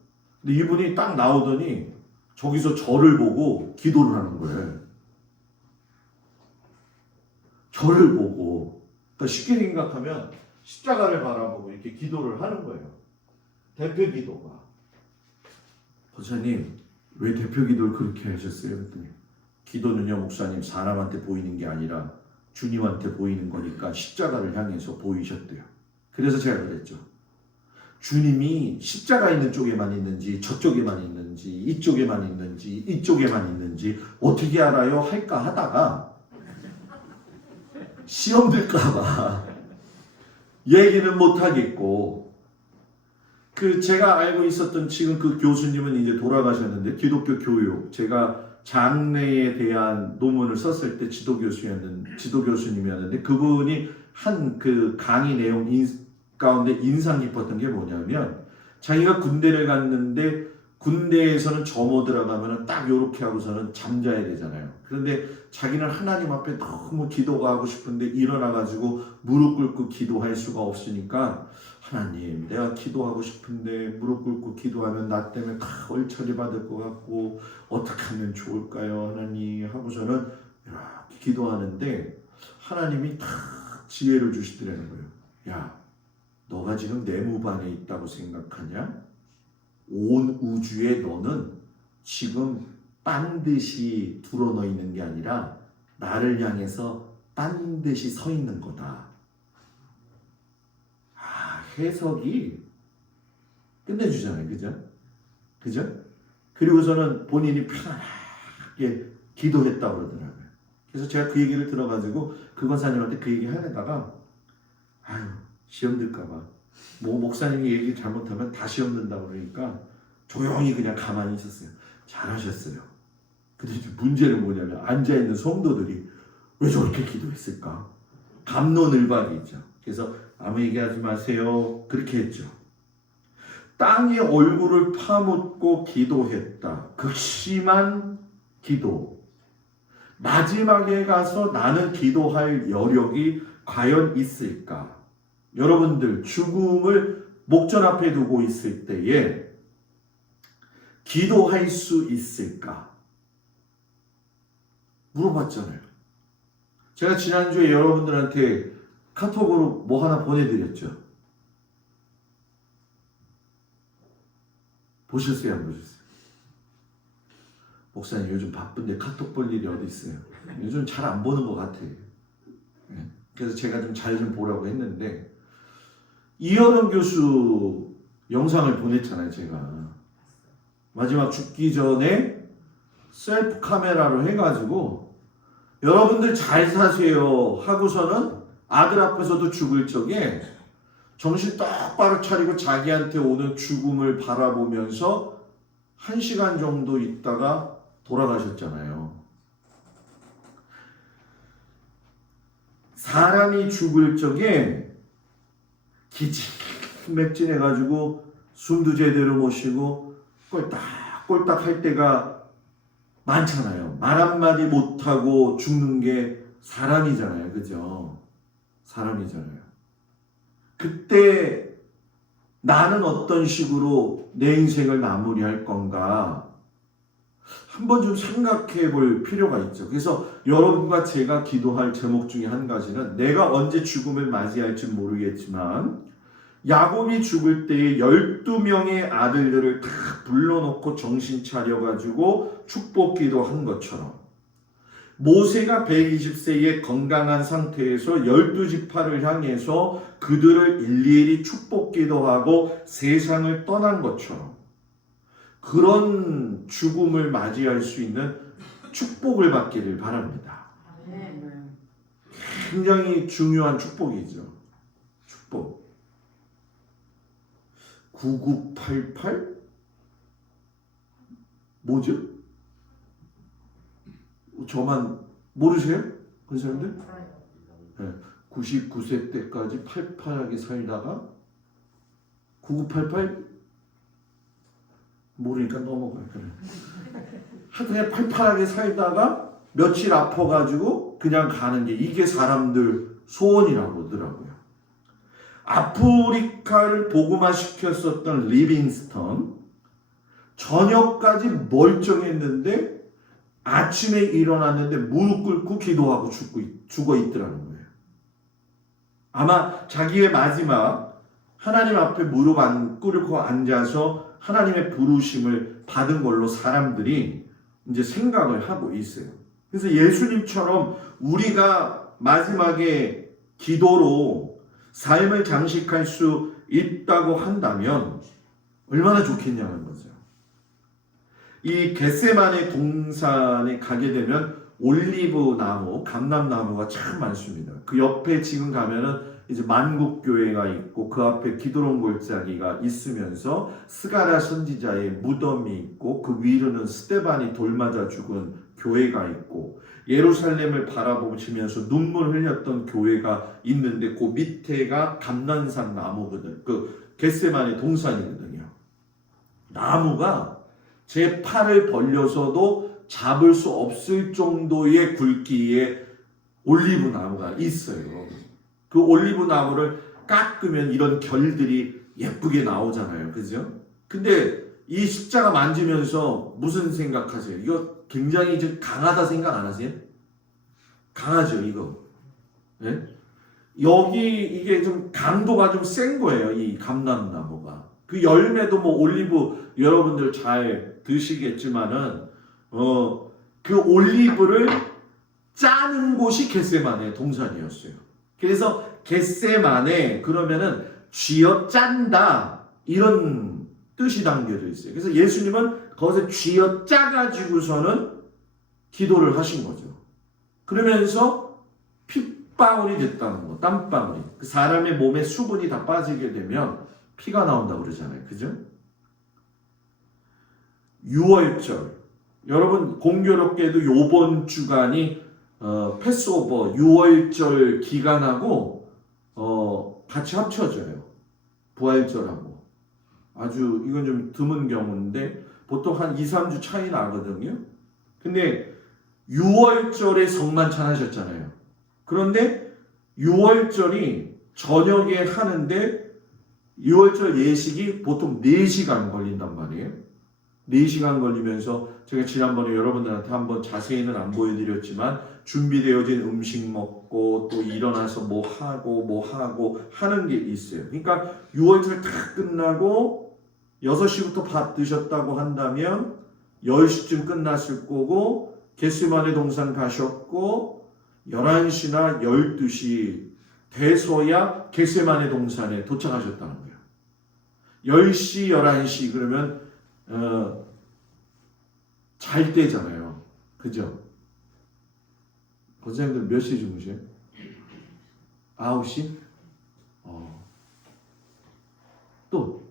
근데 이분이 딱 나오더니 저기서 저를 보고 기도를 하는 거예요. 저를 보고. 그러니까 쉽게 생각하면 십자가를 바라보고 이렇게 기도를 하는 거예요. 대표 기도가. 권사님, 왜 대표 기도를 그렇게 하셨어요? 그랬더니 기도는요, 목사님, 사람한테 보이는 게 아니라 주님한테 보이는 거니까 십자가를 향해서 보이셨대요. 그래서 제가 그랬죠. 주님이 십자가 있는 쪽에만 있는지 저쪽에만 있는지 이쪽에만 있는지 이쪽에만 있는지 어떻게 알아요? 할까 하다가 시험 들까 봐 얘기는 못 하겠고 제가 알고 있었던 지금 그 교수님은 이제 돌아가셨는데 기독교 교육 제가 장래에 대한 논문을 썼을 때 지도 교수님이었는데 그분이 한 그 강의 내용 가운데 인상 깊었던 게 뭐냐면 자기가 군대를 갔는데 군대에서는 점호 들어가면은 딱 요렇게 하고서는 잠자야 되잖아요. 그런데 자기는 하나님 앞에 너무 기도가 하고 싶은데 일어나가지고 무릎 꿇고 기도할 수가 없으니까 하나님 내가 기도하고 싶은데 무릎 꿇고 기도하면 나 때문에 다 얼차리 받을 것 같고 어떻게 하면 좋을까요 하나님 하고서는 이렇게 기도하는데 하나님이 다 지혜를 주시더라는 거예요. 야 너가 지금 내무반에 있다고 생각하냐? 온 우주에 너는 지금 반드시 드러너 있는 게 아니라 나를 향해서 반드시 서 있는 거다. 해석이 끝내주잖아요. 그죠? 그리고서는 본인이 편하게 기도했다고 그러더라고요. 그래서 제가 그 얘기를 들어가지고 그 권사님한테 그 얘기 하려다가 시험 들까봐 목사님이 얘기 잘못하면 다 시험 든다고 그러니까 조용히 그냥 가만히 있었어요. 잘하셨어요. 근데 문제는 뭐냐면 앉아있는 성도들이 왜 저렇게 기도했을까? 갑론을박이죠. 그래서 아무 얘기하지 마세요. 그렇게 했죠. 땅에 얼굴을 파묻고 기도했다. 극심한 기도. 마지막에 가서 나는 기도할 여력이 과연 있을까? 여러분들 죽음을 목전 앞에 두고 있을 때에 기도할 수 있을까? 물어봤잖아요. 제가 지난주에 여러분들한테 카톡으로 뭐 하나 보내드렸죠. 보셨어요? 안 보셨어요? 목사님 요즘 바쁜데 카톡 볼 일이 어디 있어요? 요즘 잘 안 보는 것 같아요. 그래서 제가 좀 잘 좀 보라고 했는데 이현원 교수 영상을 보냈잖아요. 제가 마지막 죽기 전에 셀프 카메라로 해가지고 여러분들 잘 사세요 하고서는 아들 앞에서도 죽을 적에 정신 똑바로 차리고 자기한테 오는 죽음을 바라보면서 1시간 정도 있다가 돌아가셨잖아요. 사람이 죽을 적에 기진맥진해가지고 숨도 제대로 못 쉬고 꼴딱꼴딱 할 때가 많잖아요. 말 한마디 못하고 죽는 게 사람이잖아요. 그죠? 사람이잖아요. 그때 나는 어떤 식으로 내 인생을 마무리할 건가 한번 좀 생각해 볼 필요가 있죠. 그래서 여러분과 제가 기도할 제목 중에 한 가지는 내가 언제 죽음을 맞이할지 모르겠지만 야곱이 죽을 때에 12명의 아들들을 다 불러놓고 정신 차려가지고 축복기도 한 것처럼 모세가 120세의 건강한 상태에서 12지파를 향해서 그들을 일일이 축복기도 하고 세상을 떠난 것처럼 그런 죽음을 맞이할 수 있는 축복을 받기를 바랍니다. 굉장히 중요한 축복이죠. 축복. 9988? 뭐죠? 저만 모르세요? 그 사람들? 네. 99세 때까지 팔팔하게 살다가 9988? 모르니까 넘어가요. 그냥 팔팔하게 살다가 며칠 아파가지고 그냥 가는 게 이게 사람들 소원이라고 하더라고요. 아프리카를 복음화시켰었던 리빙스턴 저녁까지 멀쩡했는데 아침에 일어났는데 무릎 꿇고 기도하고 죽어 있더라는 거예요. 아마 자기의 마지막 하나님 앞에 무릎 꿇고 앉아서 하나님의 부르심을 받은 걸로 사람들이 이제 생각을 하고 있어요. 그래서 예수님처럼 우리가 마지막에 기도로 삶을 장식할 수 있다고 한다면 얼마나 좋겠냐는 거죠. 이 겟세마네 동산에 가게 되면 올리브 나무, 감람나무가 참 많습니다. 그 옆에 지금 가면은 이제 만국교회가 있고 그 앞에 기드론 골짜기가 있으면서 스가랴 선지자의 무덤이 있고 그 위로는 스데반이 돌 맞아 죽은 교회가 있고 예루살렘을 바라보시면서 눈물 흘렸던 교회가 있는데 그 밑에가 감난산 나무거든. 그 겟세마네 동산이거든요. 나무가 제 팔을 벌려서도 잡을 수 없을 정도의 굵기의 올리브 나무가 있어요. 그 올리브 나무를 깎으면 이런 결들이 예쁘게 나오잖아요. 그죠? 근데 이 십자가 만지면서 무슨 생각하세요? 이거 굉장히 좀 강하다 생각 안 하세요? 강하죠, 이거. 네? 여기 이게 좀 강도가 좀 센 거예요, 이 감람나무가. 그 열매도 뭐 올리브 여러분들 잘 드시겠지만은 그 올리브를 짜는 곳이 겟세마네 동산이었어요. 그래서 겟세마네 그러면은 쥐어 짠다 이런 뜻이 담겨져 있어요. 그래서 예수님은 거기서 쥐어 짜가지고서는 기도를 하신 거죠. 그러면서 핏방울이 됐다는 거, 땀방울이. 그 사람의 몸에 수분이 다 빠지게 되면 피가 나온다고 그러잖아요. 그죠? 6월절. 여러분 공교롭게도 요번 주간이 패스오버 6월절 기간하고 같이 합쳐져요. 부활절하고. 아주 이건 좀 드문 경우인데 보통 한 2, 3주 차이 나거든요. 근데 6월절에 성만찬 하셨잖아요. 그런데 6월절이 저녁에 하는데 6월절 예식이 보통 4시간 걸린단 말이에요. 4시간 걸리면서 제가 지난번에 여러분들한테 한번 자세히는 안 보여드렸지만 준비되어진 음식 먹고 또 일어나서 뭐 하고 하는 게 있어요. 그러니까 6월절 다 끝나고 6시부터 밥 드셨다고 한다면 10시쯤 끝났을 거고 겟세마네 동산 가셨고 11시나 12시 돼서야 겟세마네 동산에 도착하셨다는 거예요. 10시, 11시 그러면 잘 때잖아요. 그죠? 권사님들 몇 시에 주무세요? 9시? 또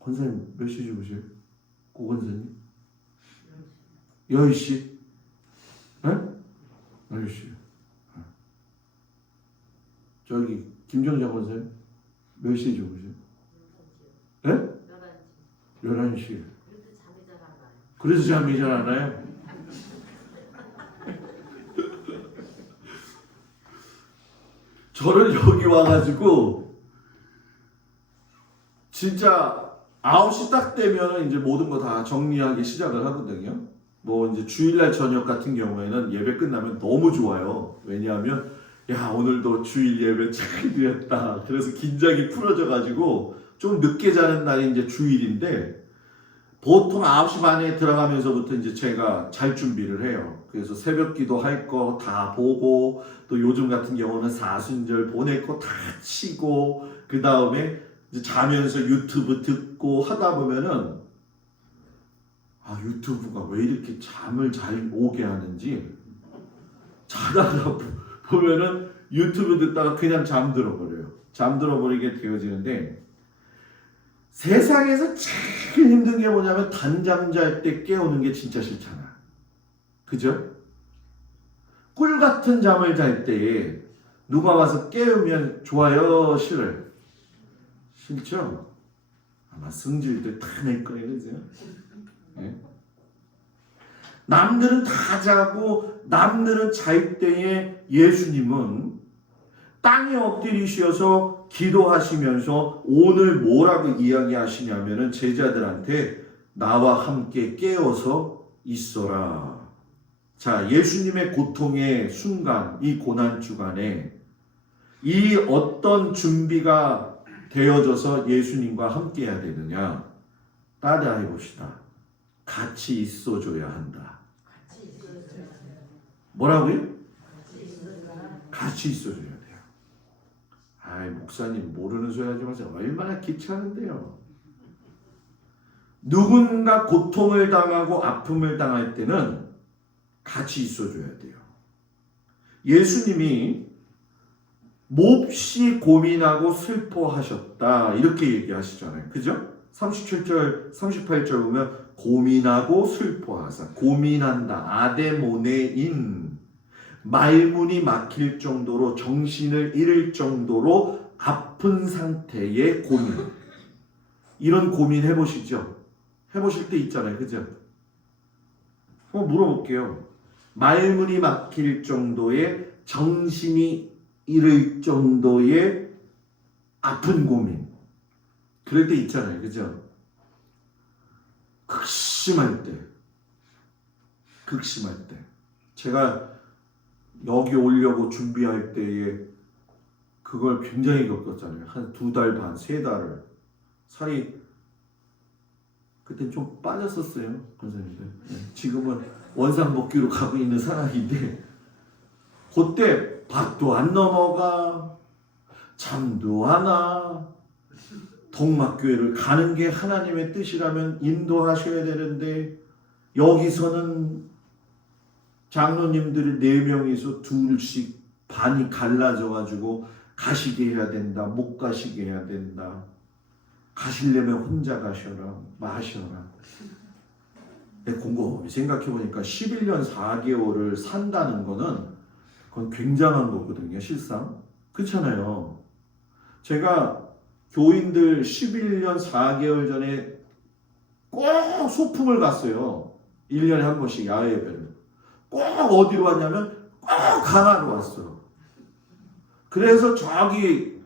권사님 몇 시에 주무세요? 고권사님? 10시? 네? 10시. 저기 김정자 권사님 몇 시에 주무세요? 네? 11시. 그래서 잠이 잘 안 와요? 저는 여기 와가지고 진짜 9시 딱 되면 이제 모든 거 다 정리하기 시작을 하거든요. 뭐 이제 주일날 저녁 같은 경우에는 예배 끝나면 너무 좋아요. 왜냐하면 야 오늘도 주일 예배 잘 드렸다. 그래서 긴장이 풀어져가지고 좀 늦게 자는 날이 이제 주일인데 보통 9시 반에 들어가면서부터 이제 제가 잘 준비를 해요. 그래서 새벽 기도 할 거 다 보고 또 요즘 같은 경우는 사순절 보낼 거 다 치고 그 다음에 이제 자면서 유튜브 듣고 하다 보면은 유튜브가 왜 이렇게 잠을 잘 오게 하는지 자다가 보면은 유튜브 듣다가 그냥 잠들어 버려요. 잠들어 버리게 되어지는데 세상에서 제일 힘든 게 뭐냐면 단잠 잘 때 깨우는 게 진짜 싫잖아. 그죠? 꿀 같은 잠을 잘 때에 누가 와서 깨우면 좋아요? 싫어요? 싫죠? 아마 승질들 다 낼 거예요. 그죠? 네? 남들은 다 자고 남들은 잘 때에 예수님은 땅에 엎드리셔서 기도하시면서 오늘 뭐라고 이야기하시냐면은 제자들한테 나와 함께 깨어서 있어라. 자, 예수님의 고통의 순간, 이 고난 주간에 이 어떤 준비가 되어져서 예수님과 함께 해야 되느냐? 따라해 봅시다. 같이 있어줘야 한다. 뭐라고요? 같이 있어줘야 돼요. 목사님 모르는 소리 하지 마세요. 얼마나 귀찮은데요. 누군가 고통을 당하고 아픔을 당할 때는 같이 있어줘야 돼요. 예수님이 몹시 고민하고 슬퍼하셨다. 이렇게 얘기하시잖아요. 그죠? 37절, 38절 보면 고민하고 슬퍼하사. 고민한다. 아데모네인. 말문이 막힐 정도로 정신을 잃을 정도로 아픈 상태의 고민. 이런 고민 해보시죠? 해보실 때 있잖아요. 그죠? 한번 물어볼게요. 말문이 막힐 정도의 정신이 잃을 정도의 아픈 고민. 그럴 때 있잖아요. 그죠? 극심할 때. 극심할 때. 제가 여기 오려고 준비할 때에 그걸 굉장히 겪었잖아요. 한 2달 반, 3달을. 살이 그때 좀 빠졌었어요. 선생님들. 지금은 원상복귀로 가고 있는 사람인데 그때 밥도 안 넘어가, 잠도 안 와. 동막교회를 가는 게 하나님의 뜻이라면 인도하셔야 되는데 여기서는 장로님들이 4명이서 둘씩 반이 갈라져가지고 가시게 해야 된다, 못 가시게 해야 된다. 가시려면 혼자 가셔라, 마셔라. 곰곰이 생각해보니까 11년 4개월을 산다는 거는 그건 굉장한 거거든요, 실상. 그렇잖아요. 제가 교인들 11년 4개월 전에 꼭 소풍을 갔어요. 1년에 한 번씩 야외 예배를. 꼭 어디로 왔냐면 꼭 강화로 왔어요. 그래서 저기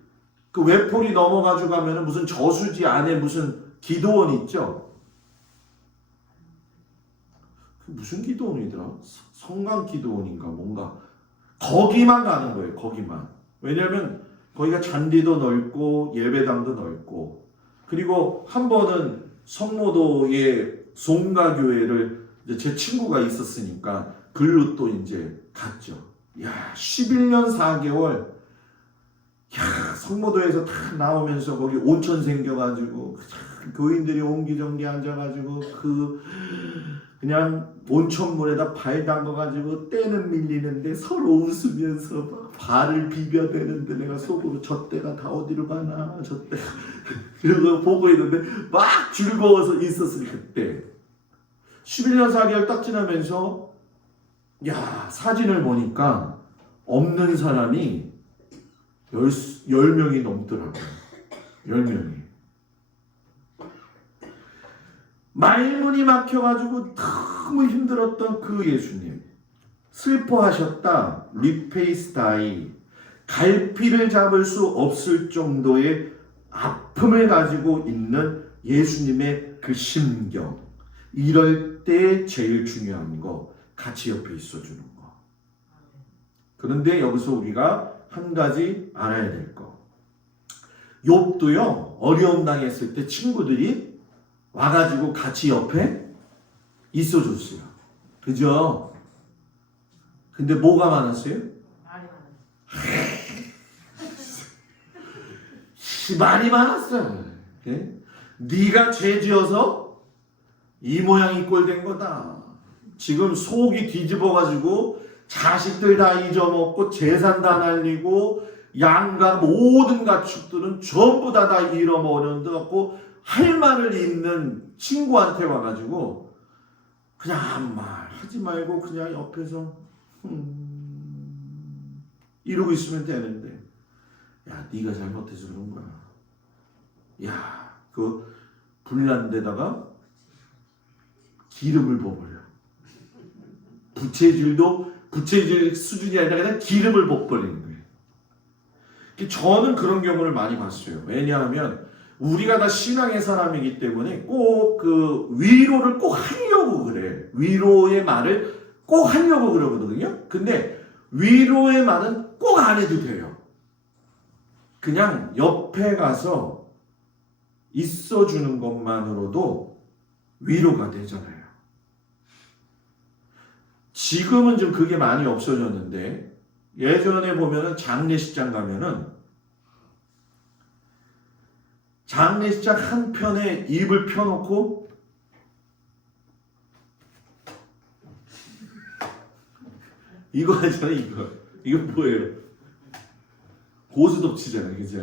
그 외포리 넘어가지고 가면은 무슨 저수지 안에 무슨 기도원 있죠? 무슨 기도원이더라? 성강 기도원인가 뭔가. 거기만 가는 거예요. 거기만. 왜냐하면 거기가 잔디도 넓고 예배당도 넓고, 그리고 한 번은 성모도의 송가교회를 제 친구가 있었으니까 글로 또 이제 갔죠. 야, 11년 4개월. 야, 성모도에서 다 나오면서 거기 온천 생겨가지고 교인들이 옹기종기 앉아가지고 그냥 온천물에다 발 담가가지고 때는 밀리는데 서로 웃으면서 막 발을 비벼대는데 내가 속으로 저 때가 다 어디로 가나 저 때 그러고 보고 있는데 막 즐거워서 있었어요. 그때 11년 4개월 딱 지나면서 야, 사진을 보니까 없는 사람이 10명이 넘더라고요. 10명이. 말문이 막혀가지고 너무 힘들었던 그 예수님. 슬퍼하셨다. 리페이스다이. 갈피를 잡을 수 없을 정도의 아픔을 가지고 있는 예수님의 그 심경. 이럴 때 제일 중요한 거. 같이 옆에 있어주는 거. 그런데 여기서 우리가 한 가지 알아야 될 거. 욥도요, 어려움 당했을 때 친구들이 와가지고 같이 옆에 있어줬어요. 그죠? 근데 뭐가 많았어요? 말이 많았어요. 네? 네가 죄 지어서 이 모양 이 꼴 된 거다. 지금 속이 뒤집어가지고 자식들 다 잊어먹고 재산 다 날리고 양과 모든 가축들은 전부 다 잃어버렸는데 갖고 할 말을 잃는 친구한테 와가지고 그냥 아무 말 하지 말고 그냥 옆에서 이러고 있으면 되는데, 야, 네가 잘못해서 그런 거야. 야, 그 불난 데다가 기름을 부어버려. 부채질 수준이 아니라 그냥 기름을 부어버리는 거예요. 저는 그런 경우를 많이 봤어요. 왜냐하면 우리가 다 신앙의 사람이기 때문에 꼭 그 위로를 꼭 하려고 그래. 위로의 말을 꼭 하려고 그러거든요. 근데 위로의 말은 꼭 안 해도 돼요. 그냥 옆에 가서 있어주는 것만으로도 위로가 되잖아요. 지금은 좀 그게 많이 없어졌는데 예전에 보면은 장례식장 가면은 장례식장 한편에 입을 펴놓고 이거 하잖아요. 이거 뭐예요? 고스톱 치잖아요, 그죠?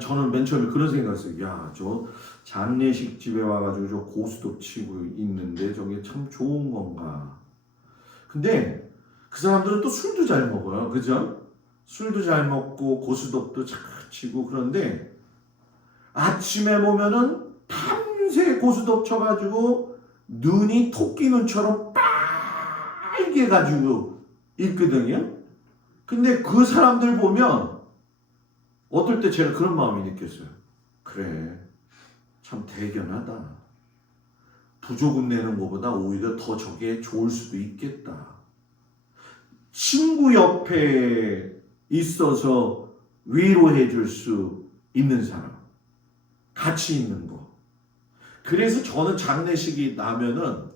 저는 맨 처음에 그런 생각했어요. 야, 저 장례식 집에 와가지고 저 고스톱 치고 있는데 저게 참 좋은 건가? 근데 그 사람들은 또 술도 잘 먹어요, 그죠? 술도 잘 먹고 고스톱도 잘 치고 그런데 아침에 보면은 밤새 고스톱 쳐가지고 눈이 토끼 눈처럼 빨개 가지고 있거든요. 근데 그 사람들 보면 어떨 때 제가 그런 마음이 느꼈어요. 그래, 참 대견하다. 부조금 내는 것보다 오히려 더 저게 좋을 수도 있겠다. 친구 옆에 있어서 위로해 줄 수 있는 사람, 같이 있는 거. 그래서 저는 장례식이 나면은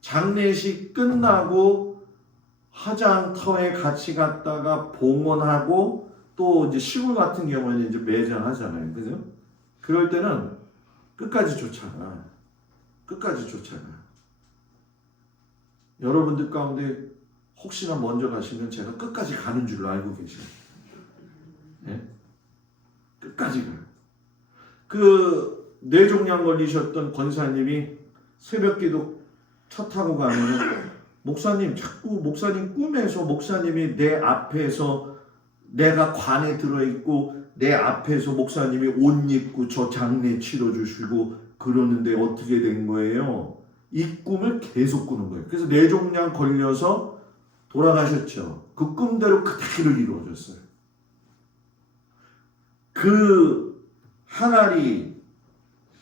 장례식 끝나고 화장터에 같이 갔다가 봉헌하고 또 이제 시골 같은 경우에는 이제 매장하잖아요. 그죠? 그럴 때는 끝까지 쫓아가. 끝까지 쫓아가. 여러분들 가운데 혹시나 먼저 가시면 제가 끝까지 가는 줄로 알고 계세요. 네? 끝까지 가요. 그 뇌종양 걸리셨던 권사님이 새벽기도 차 타고 가면은 목사님 자꾸 목사님 꿈에서 목사님이 내 앞에서 내가 관에 들어있고 내 앞에서 목사님이 옷 입고 저 장례 치러주시고 그러는데 어떻게 된 거예요? 이 꿈을 계속 꾸는 거예요. 그래서 뇌종양 걸려서 돌아가셨죠. 그 꿈대로 그대로 이루어졌어요. 그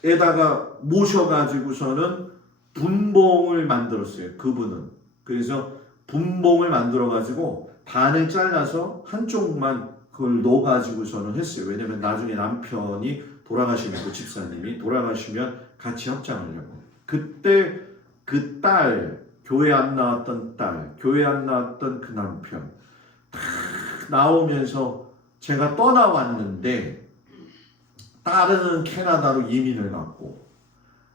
항아리에다가 모셔가지고서는 분봉을 만들었어요. 그분은. 그래서 분봉을 만들어가지고 반을 잘라서 한쪽만 그걸 넣어가지고서는 했어요. 왜냐면 나중에 남편이 돌아가시면 그 집사님이 돌아가시면 같이 협장하려고. 그때 그 딸, 교회 안 나왔던 딸, 교회 안 나왔던 그 남편 딱 나오면서 제가 떠나왔는데 딸은 캐나다로 이민을 갔고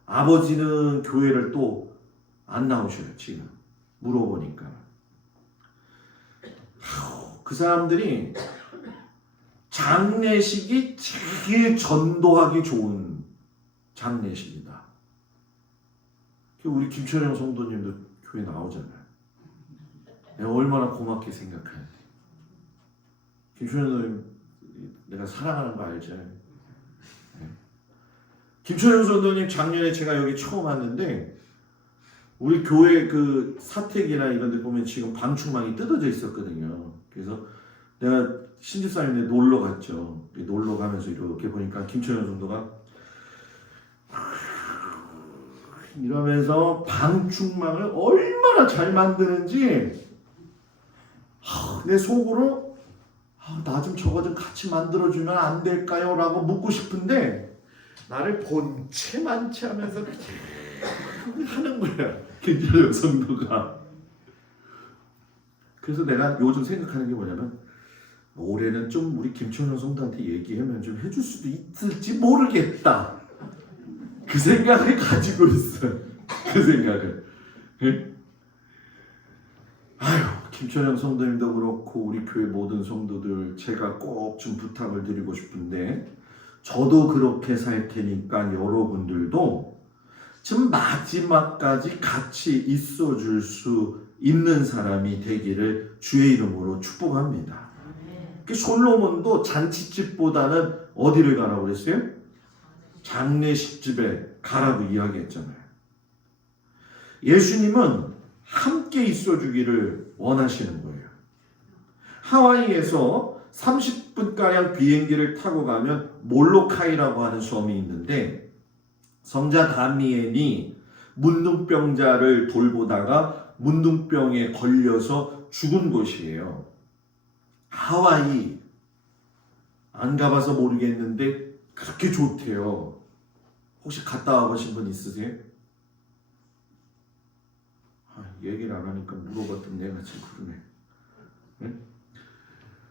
아버지는 교회를 또 안 나오셔요. 지금 물어보니까 그 사람들이 장례식이 제일 전도하기 좋은 장례식이다. 우리 김철영 성도님도 교회 나오잖아요. 내가 얼마나 고맙게 생각하는데. 김철영 성도님 내가 사랑하는 거 알죠? 네. 김철영 성도님 작년에 제가 여기 처음 왔는데 우리 교회 그 사택이나 이런 데 보면 지금 방충망이 뜯어져 있었거든요. 그래서 내가 신집사님네 놀러 갔죠. 놀러 가면서 이렇게 보니까 김철영 성도가 이러면서 방충망을 얼마나 잘 만드는지 내 속으로 나 좀 저거 좀 같이 만들어주면 안 될까요? 라고 묻고 싶은데 나를 본체 많지 하면서 하는 거야. 김철영 성도가. 그래서 내가 요즘 생각하는 게 뭐냐면 올해는 좀 우리 김철영 성도한테 얘기하면 좀 해줄 수도 있을지 모르겠다. 그 생각을 가지고 있어요. 그 생각을. 아유, 김철영 성도님도 그렇고 우리 교회 모든 성도들 제가 꼭 좀 부탁을 드리고 싶은데 저도 그렇게 살 테니까 여러분들도 좀 마지막까지 같이 있어줄 수 있는 사람이 되기를 주의 이름으로 축복합니다. 솔로몬도 잔치집보다는 어디를 가라고 그랬어요? 장례식집에 가라고 이야기했잖아요. 예수님은 함께 있어주기를 원하시는 거예요. 하와이에서 30분가량 비행기를 타고 가면 몰로카이라고 하는 섬이 있는데 성자 다미엔이 문둥병자를 돌보다가 문둥병에 걸려서 죽은 곳이에요. 하와이 안 가봐서 모르겠는데 그렇게 좋대요. 혹시 갔다 와보신 분 있으세요? 얘기를 안 하니까 물어봤더니 내가 지금 그러네. 응?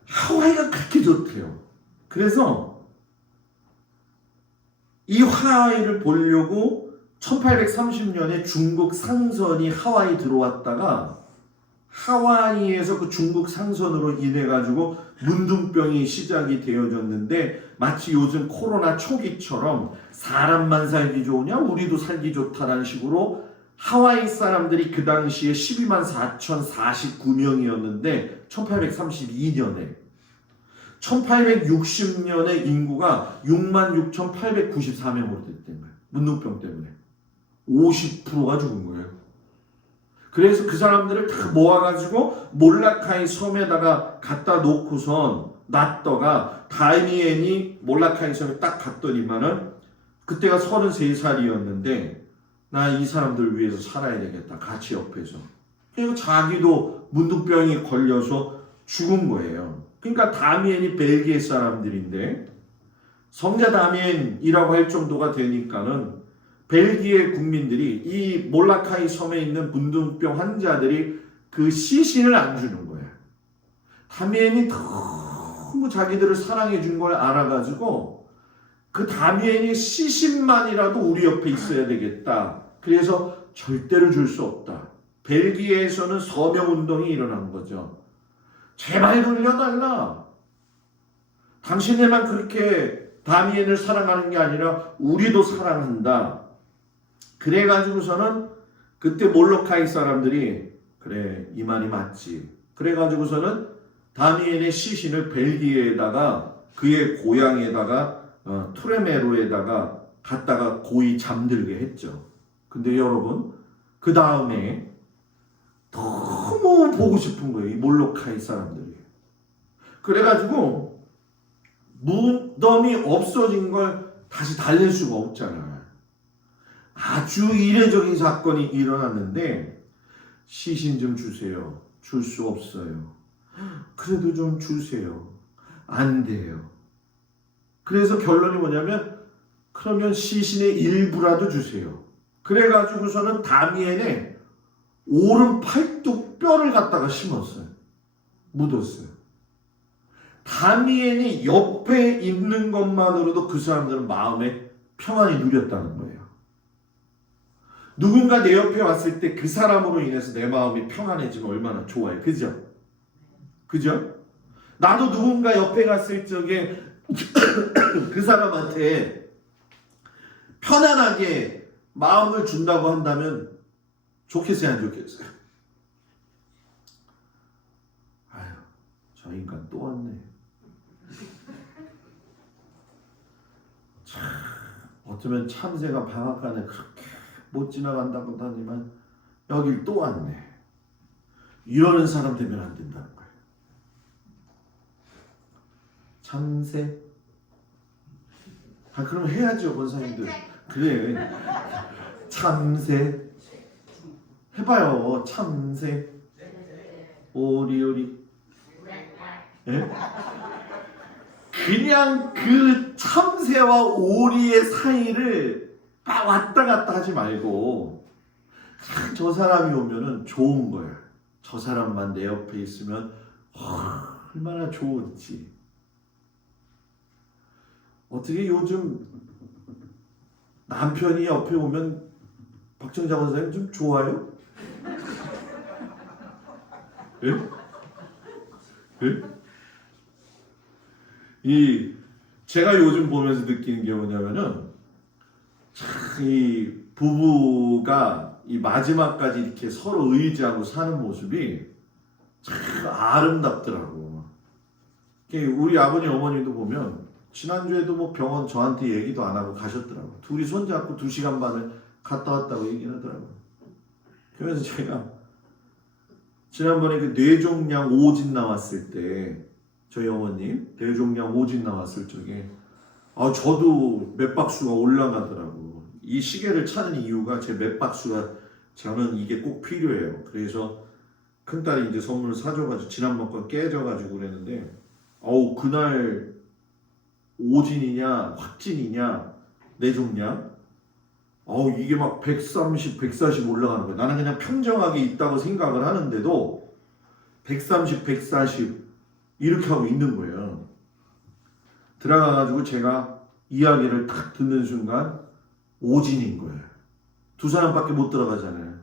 하와이가 그렇게 좋대요. 그래서 이 하와이를 보려고 1830년에 중국 상선이 하와이 들어왔다가 하와이에서 그 중국 상선으로 인해 가지고 문둥병이 시작이 되어졌는데 마치 요즘 코로나 초기처럼 사람만 살기 좋으냐 우리도 살기 좋다라는 식으로 하와이 사람들이 그 당시에 124,049명이었는데 1832년에 1860년에 인구가 66,894명으로 됐던 거예요. 문둥병 때문에 50%가 죽은 거예요. 그래서 그 사람들을 다 모아가지고 몰라카이 섬에다가 갖다 놓고선 놨다가 다미엔이 몰라카이 섬에 딱 갔더니만은 그때가 33살이었는데 나 이 사람들 위해서 살아야 되겠다. 같이 옆에서. 그리고 자기도 문둥병이 걸려서 죽은 거예요. 그러니까 다미엔이 벨기에 사람들인데 성자 다미엔이라고 할 정도가 되니까는 벨기에 국민들이 이 몰라카이 섬에 있는 문둥병 환자들이 그 시신을 안 주는 거예요. 다미엔이 너무 자기들을 사랑해 준 걸 알아가지고 그 다미엔이 시신만이라도 우리 옆에 있어야 되겠다. 그래서 절대로 줄 수 없다. 벨기에에서는 서명운동이 일어난 거죠. 제발 돌려달라. 당신네만 그렇게 다미엔을 사랑하는 게 아니라 우리도 사랑한다. 그래가지고서는 그때 몰로카이 사람들이 그래 이 말이 맞지. 그래가지고서는 다미엔의 시신을 벨기에에다가 그의 고향에다가 투레메로에다가 갖다가 고이 잠들게 했죠. 근데 여러분 그 다음에 너무 보고 싶은 거예요. 이 몰로카이 사람들이. 그래가지고 무덤이 없어진 걸 다시 달랠 수가 없잖아요. 아주 이례적인 사건이 일어났는데 시신 좀 주세요. 줄 수 없어요. 그래도 좀 주세요. 안 돼요. 그래서 결론이 뭐냐면 그러면 시신의 일부라도 주세요. 그래가지고서는 다미엔에 오른 팔뚝 뼈를 갖다가 심었어요. 묻었어요. 다미엔이 옆에 있는 것만으로도 그 사람들은 마음에 평안이 누렸다는 거예요. 누군가 내 옆에 왔을 때 그 사람으로 인해서 내 마음이 평안해지면 얼마나 좋아요. 그죠? 그죠? 나도 누군가 옆에 갔을 적에 그 사람한테 편안하게 마음을 준다고 한다면 좋겠어요, 안 좋겠어요? 아유, 저 인간 또 왔네. 참, 어쩌면 참새가 방앗간에 그렇게 못 지나간다고 하더니만 여길 또 왔네. 이러는 사람 되면 안 된다는 거예요. 참새? 아, 그럼 해야죠, 권사님들. 그래. 참새. 해봐요, 참새. 오리오리. 예? 그냥 그 참새와 오리의 사이를 막 왔다 갔다 하지 말고 저 사람이 오면은 좋은 거야. 저 사람만 내 옆에 있으면 얼마나 좋을지. 어떻게 요즘 남편이 옆에 오면 박정자 원사님 좀 좋아요? 예? 예? 제가 요즘 보면서 느끼는 게 뭐냐면은 참 이 부부가 이 마지막까지 이렇게 서로 의지하고 사는 모습이 참 아름답더라고. 우리 아버님 어머님도 보면 지난주에도 뭐 병원 저한테 얘기도 안 하고 가셨더라고. 둘이 손잡고 2시간 반을 갔다 왔다고 얘기를 하더라고요. 그래서 제가 지난번에 그 뇌종양 5진 나왔을 때 저희 어머님 뇌종양 5진 나왔을 적에 저도 맥박수가 올라가더라고. 이 시계를 차는 이유가 제 맥박수가 저는 이게 꼭 필요해요. 그래서 큰딸이 이제 선물을 사줘가지고 지난번 건 깨져가지고 그랬는데 그날 5진이냐 확진이냐 뇌종양 이게 막 130, 140 올라가는 거야. 나는 그냥 평정하게 있다고 생각을 하는데도 130, 140 이렇게 하고 있는 거예요. 들어가가지고 제가 이야기를 딱 듣는 순간 5진인 거예요. 두 사람밖에 못 들어가잖아요.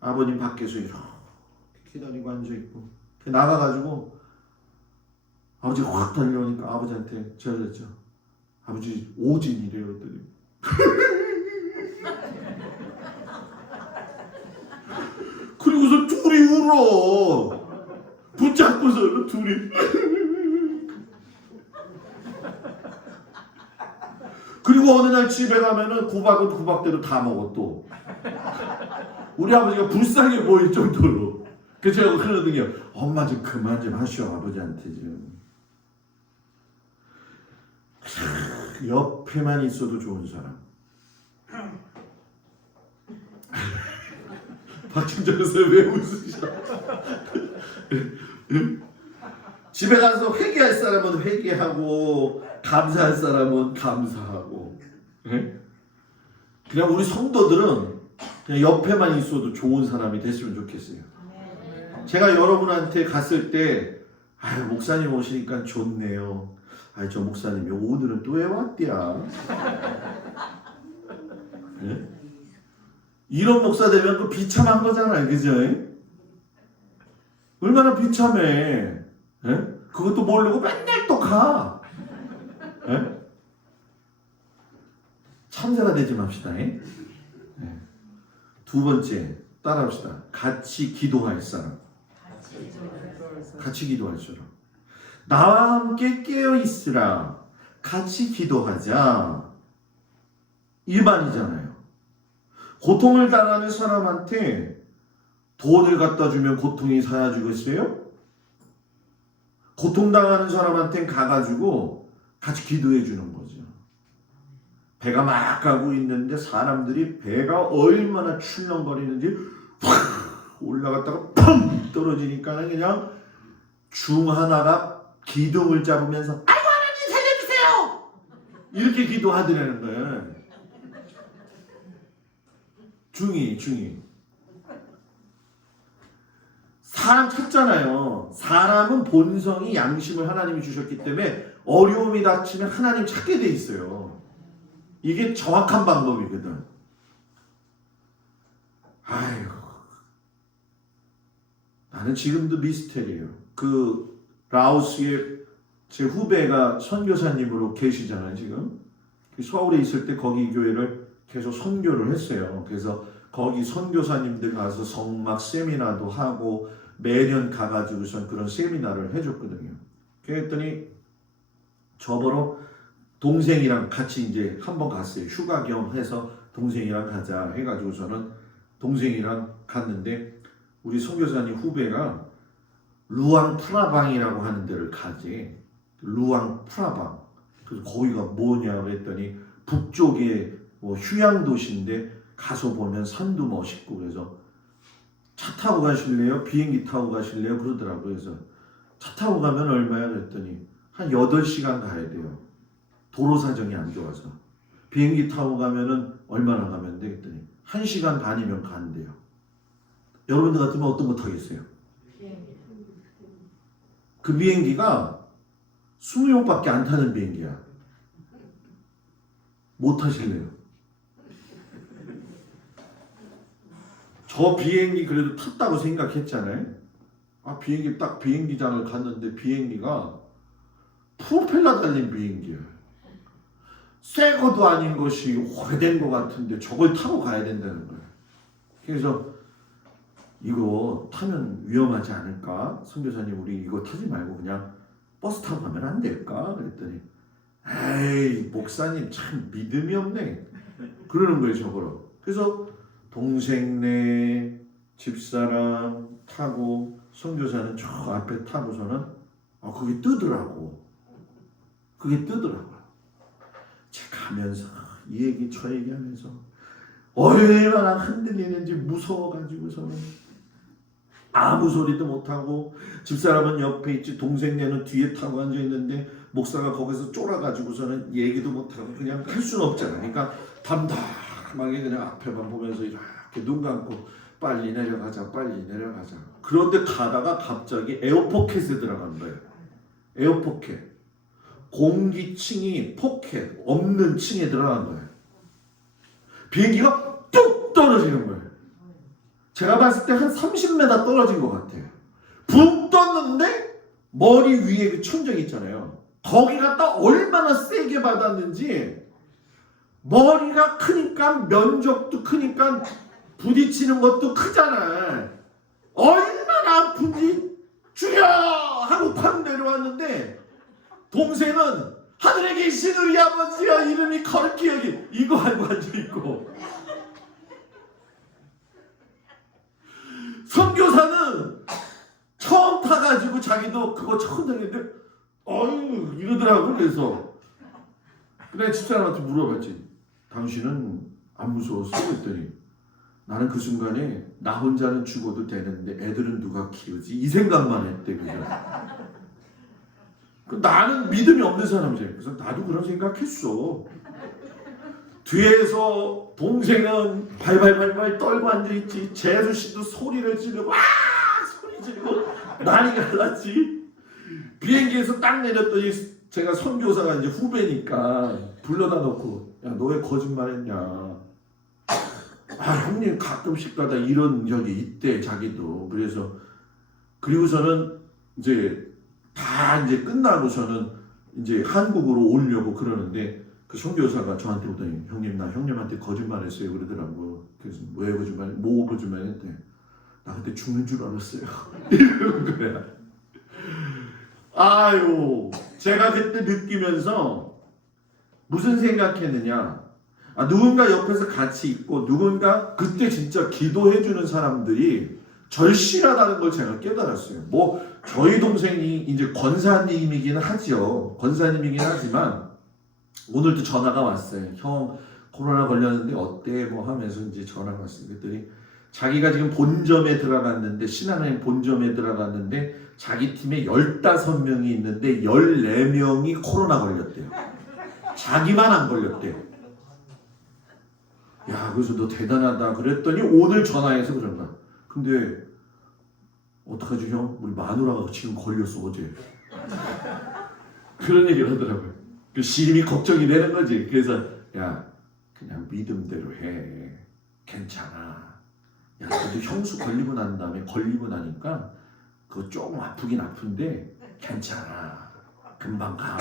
아버님 밖에서 이렇게 기다리고 앉아있고 나가가지고 아버지가 확 달려오니까 아버지한테 저랬죠. 아버지 오진이래요. 그랬더니 그리고서 둘이 울어. 붙잡고서 둘이 그리고 어느 날 집에 가면은 구박은 구박대로 다 먹어 또. 우리 아버지가 불쌍해 보일 정도로. 그래서 제가 그러거든요. 엄마 좀 그만 좀 하시오 아버지한테 좀. 옆에만 있어도 좋은 사람. 박진정 선생님 왜 웃으시나? 집에 가서 회개할 사람은 회개하고 감사할 사람은 감사하고. 그냥 우리 성도들은 그냥 옆에만 있어도 좋은 사람이 됐으면 좋겠어요. 제가 여러분한테 갔을 때 아유 목사님 오시니까 좋네요. 아이 저 목사님이 오늘은 또 왜 왔디야? 네? 이런 목사 되면 그 비참한 거잖아요, 그죠? 얼마나 비참해. 네? 그것도 모르고 맨날 또 가. 네? 참새가 되지 맙시다. 네? 두 번째 따라합시다. 같이 기도할 사람. 같이 기도할 사람. 나와 함께 깨어 있으라. 같이 기도하자. 일반이잖아요. 고통을 당하는 사람한테 돈을 갖다 주면 고통이 사라지겠어요? 고통당하는 사람한테는 가가지고 같이 기도해 주는 거죠. 배가 막 가고 있는데 사람들이 배가 얼마나 출렁거리는지 확 올라갔다가 펑 떨어지니까 그냥 중 하나가 기둥을 잡으면서 아이고 하나님 살려주세요! 이렇게 기도하더라는 거예요. 중이 사람 찾잖아요. 사람은 본성이 양심을 하나님이 주셨기 때문에 어려움이 닥치면 하나님 찾게 돼 있어요. 이게 정확한 방법이거든. 아이고 나는 지금도 미스테리예요. 그 라오스의 제 후배가 선교사님으로 계시잖아요. 지금 서울에 있을 때 거기 교회를 계속 선교를 했어요. 그래서 거기 선교사님들 가서 성막 세미나도 하고 매년 가가지고선 그런 세미나를 해줬거든요. 그랬더니 저보러 동생이랑 같이 이제 한번 갔어요. 휴가 겸 해서 동생이랑 가자 해가지고서는 동생이랑 갔는데 우리 선교사님 후배가 루앙 프라방이라고 하는 데를 가지. 루앙 프라방. 그래서 거기가 뭐냐 그랬더니 북쪽에 뭐 휴양 도시인데 가서 보면 산도 멋있고 그래서 차 타고 가실래요? 비행기 타고 가실래요? 그러더라고요. 그래서 차 타고 가면 얼마야? 그랬더니 한 8시간 가야 돼요. 도로 사정이 안 좋아서. 비행기 타고 가면은 얼마나 가면 돼? 그랬더니 1시간 반이면 간대요. 여러분들 같으면 어떤 거 타겠어요? 그 비행기가 20명밖에 안 타는 비행기야. 못 타실래요? 저 비행기 그래도 탔다고 생각했잖아요. 아 비행기 딱 비행기장을 갔는데 비행기가 프로펠러 달린 비행기예요. 새 것도 아닌 것이 오래된 것 같은데 저걸 타고 가야 된다는 거예요. 그래서 이거 타면 위험하지 않을까? 선교사님 우리 이거 타지 말고 그냥 버스 타고 가면 안 될까? 그랬더니 에이 목사님 참 믿음이 없네 그러는 거예요 저거로. 그래서 동생네 집사람 타고 선교사는 저 앞에 타고서는 그게 뜨더라고. 그게 뜨더라고요. 제가 가면서 이 얘기 저 얘기하면서 얼마나 흔들리는지 무서워가지고서는 아무 소리도 못하고 집사람은 옆에 있지 동생네는 뒤에 타고 앉아있는데 목사가 거기서 쫄아가지고서는 얘기도 못하고 그냥 할 수는 없잖아. 그러니까 담담하게 그냥 앞에만 보면서 이렇게 눈 감고 빨리 내려가자 빨리 내려가자. 그런데 가다가 갑자기 에어포켓에 들어간 거예요. 에어포켓. 공기층이 포켓 없는 층에 들어간 거예요. 비행기가 뚝 떨어지는 거예요. 제가 봤을 때 한 30m 떨어진 것 같아요. 붕 떴는데 머리 위에 그 천장 있잖아요. 거기 갖다 얼마나 세게 받았는지 머리가 크니까 면적도 크니까 부딪히는 것도 크잖아. 얼마나 아픈지 주여 하고 팍 내려왔는데 동생은 하늘에 계신 우리 아버지여 이름이 거룩히 여기 이거 알고 앉아있고 선교사는 처음 타가지고 자기도 그거 처음 타는데 어휴 이러더라고. 그래서 그래 집사람한테 물어봤지. 당신은 안 무서웠어? 그랬더니 나는 그 순간에 나 혼자는 죽어도 되는데 애들은 누가 키우지? 이 생각만 했대. 그냥. 나는 믿음이 없는 사람이잖아. 그래서 나도 그런 생각했어. 뒤에서 동생은 발발발발 떨고 앉아있지. 재수씨도 소리를 지르고 와 소리 지르고 난리가 났지. 비행기에서 딱 내렸더니 제가 선교사가 이제 후배니까 불러다 놓고 야 너 왜 거짓말했냐. 아 형님 가끔씩 가다 이런 적이 있대 자기도. 그래서 그리고서는 이제 다 이제 끝나고서는 이제 한국으로 오려고 그러는데 그 선교사가 저한테 오더니 형님 나 형님한테 거짓말했어요 그러더라고. 그래서 왜 거짓말? 뭐 거짓말했대? 나 그때 죽는 줄 알았어요. 이러는 거야. 아유 제가 그때 느끼면서 무슨 생각했느냐. 누군가 옆에서 같이 있고 누군가 그때 진짜 기도해주는 사람들이 절실하다는 걸 제가 깨달았어요. 뭐 저희 동생이 이제 권사님이긴 하지요. 권사님이긴 하지만 오늘도 전화가 왔어요. 형 코로나 걸렸는데 어때? 뭐 하면서 이제 전화가 왔어요. 그랬더니 자기가 지금 본점에 들어갔는데 신한은행 본점에 들어갔는데 자기 팀에 15명이 있는데 14명이 코로나 걸렸대요. 자기만 안 걸렸대요. 야, 그래서 너 대단하다 그랬더니 오늘 전화해서 그런 거야. 근데 어떡하지 형? 우리 마누라가 지금 걸렸어 어제. 그런 얘기를 하더라고요. 그 시림이 걱정이 되는 거지. 그래서 야 그냥 믿음대로 해. 괜찮아. 야 그래도 형수 걸리고 난 다음에 걸리고 나니까 그거 조금 아프긴 아픈데 괜찮아. 금방 가.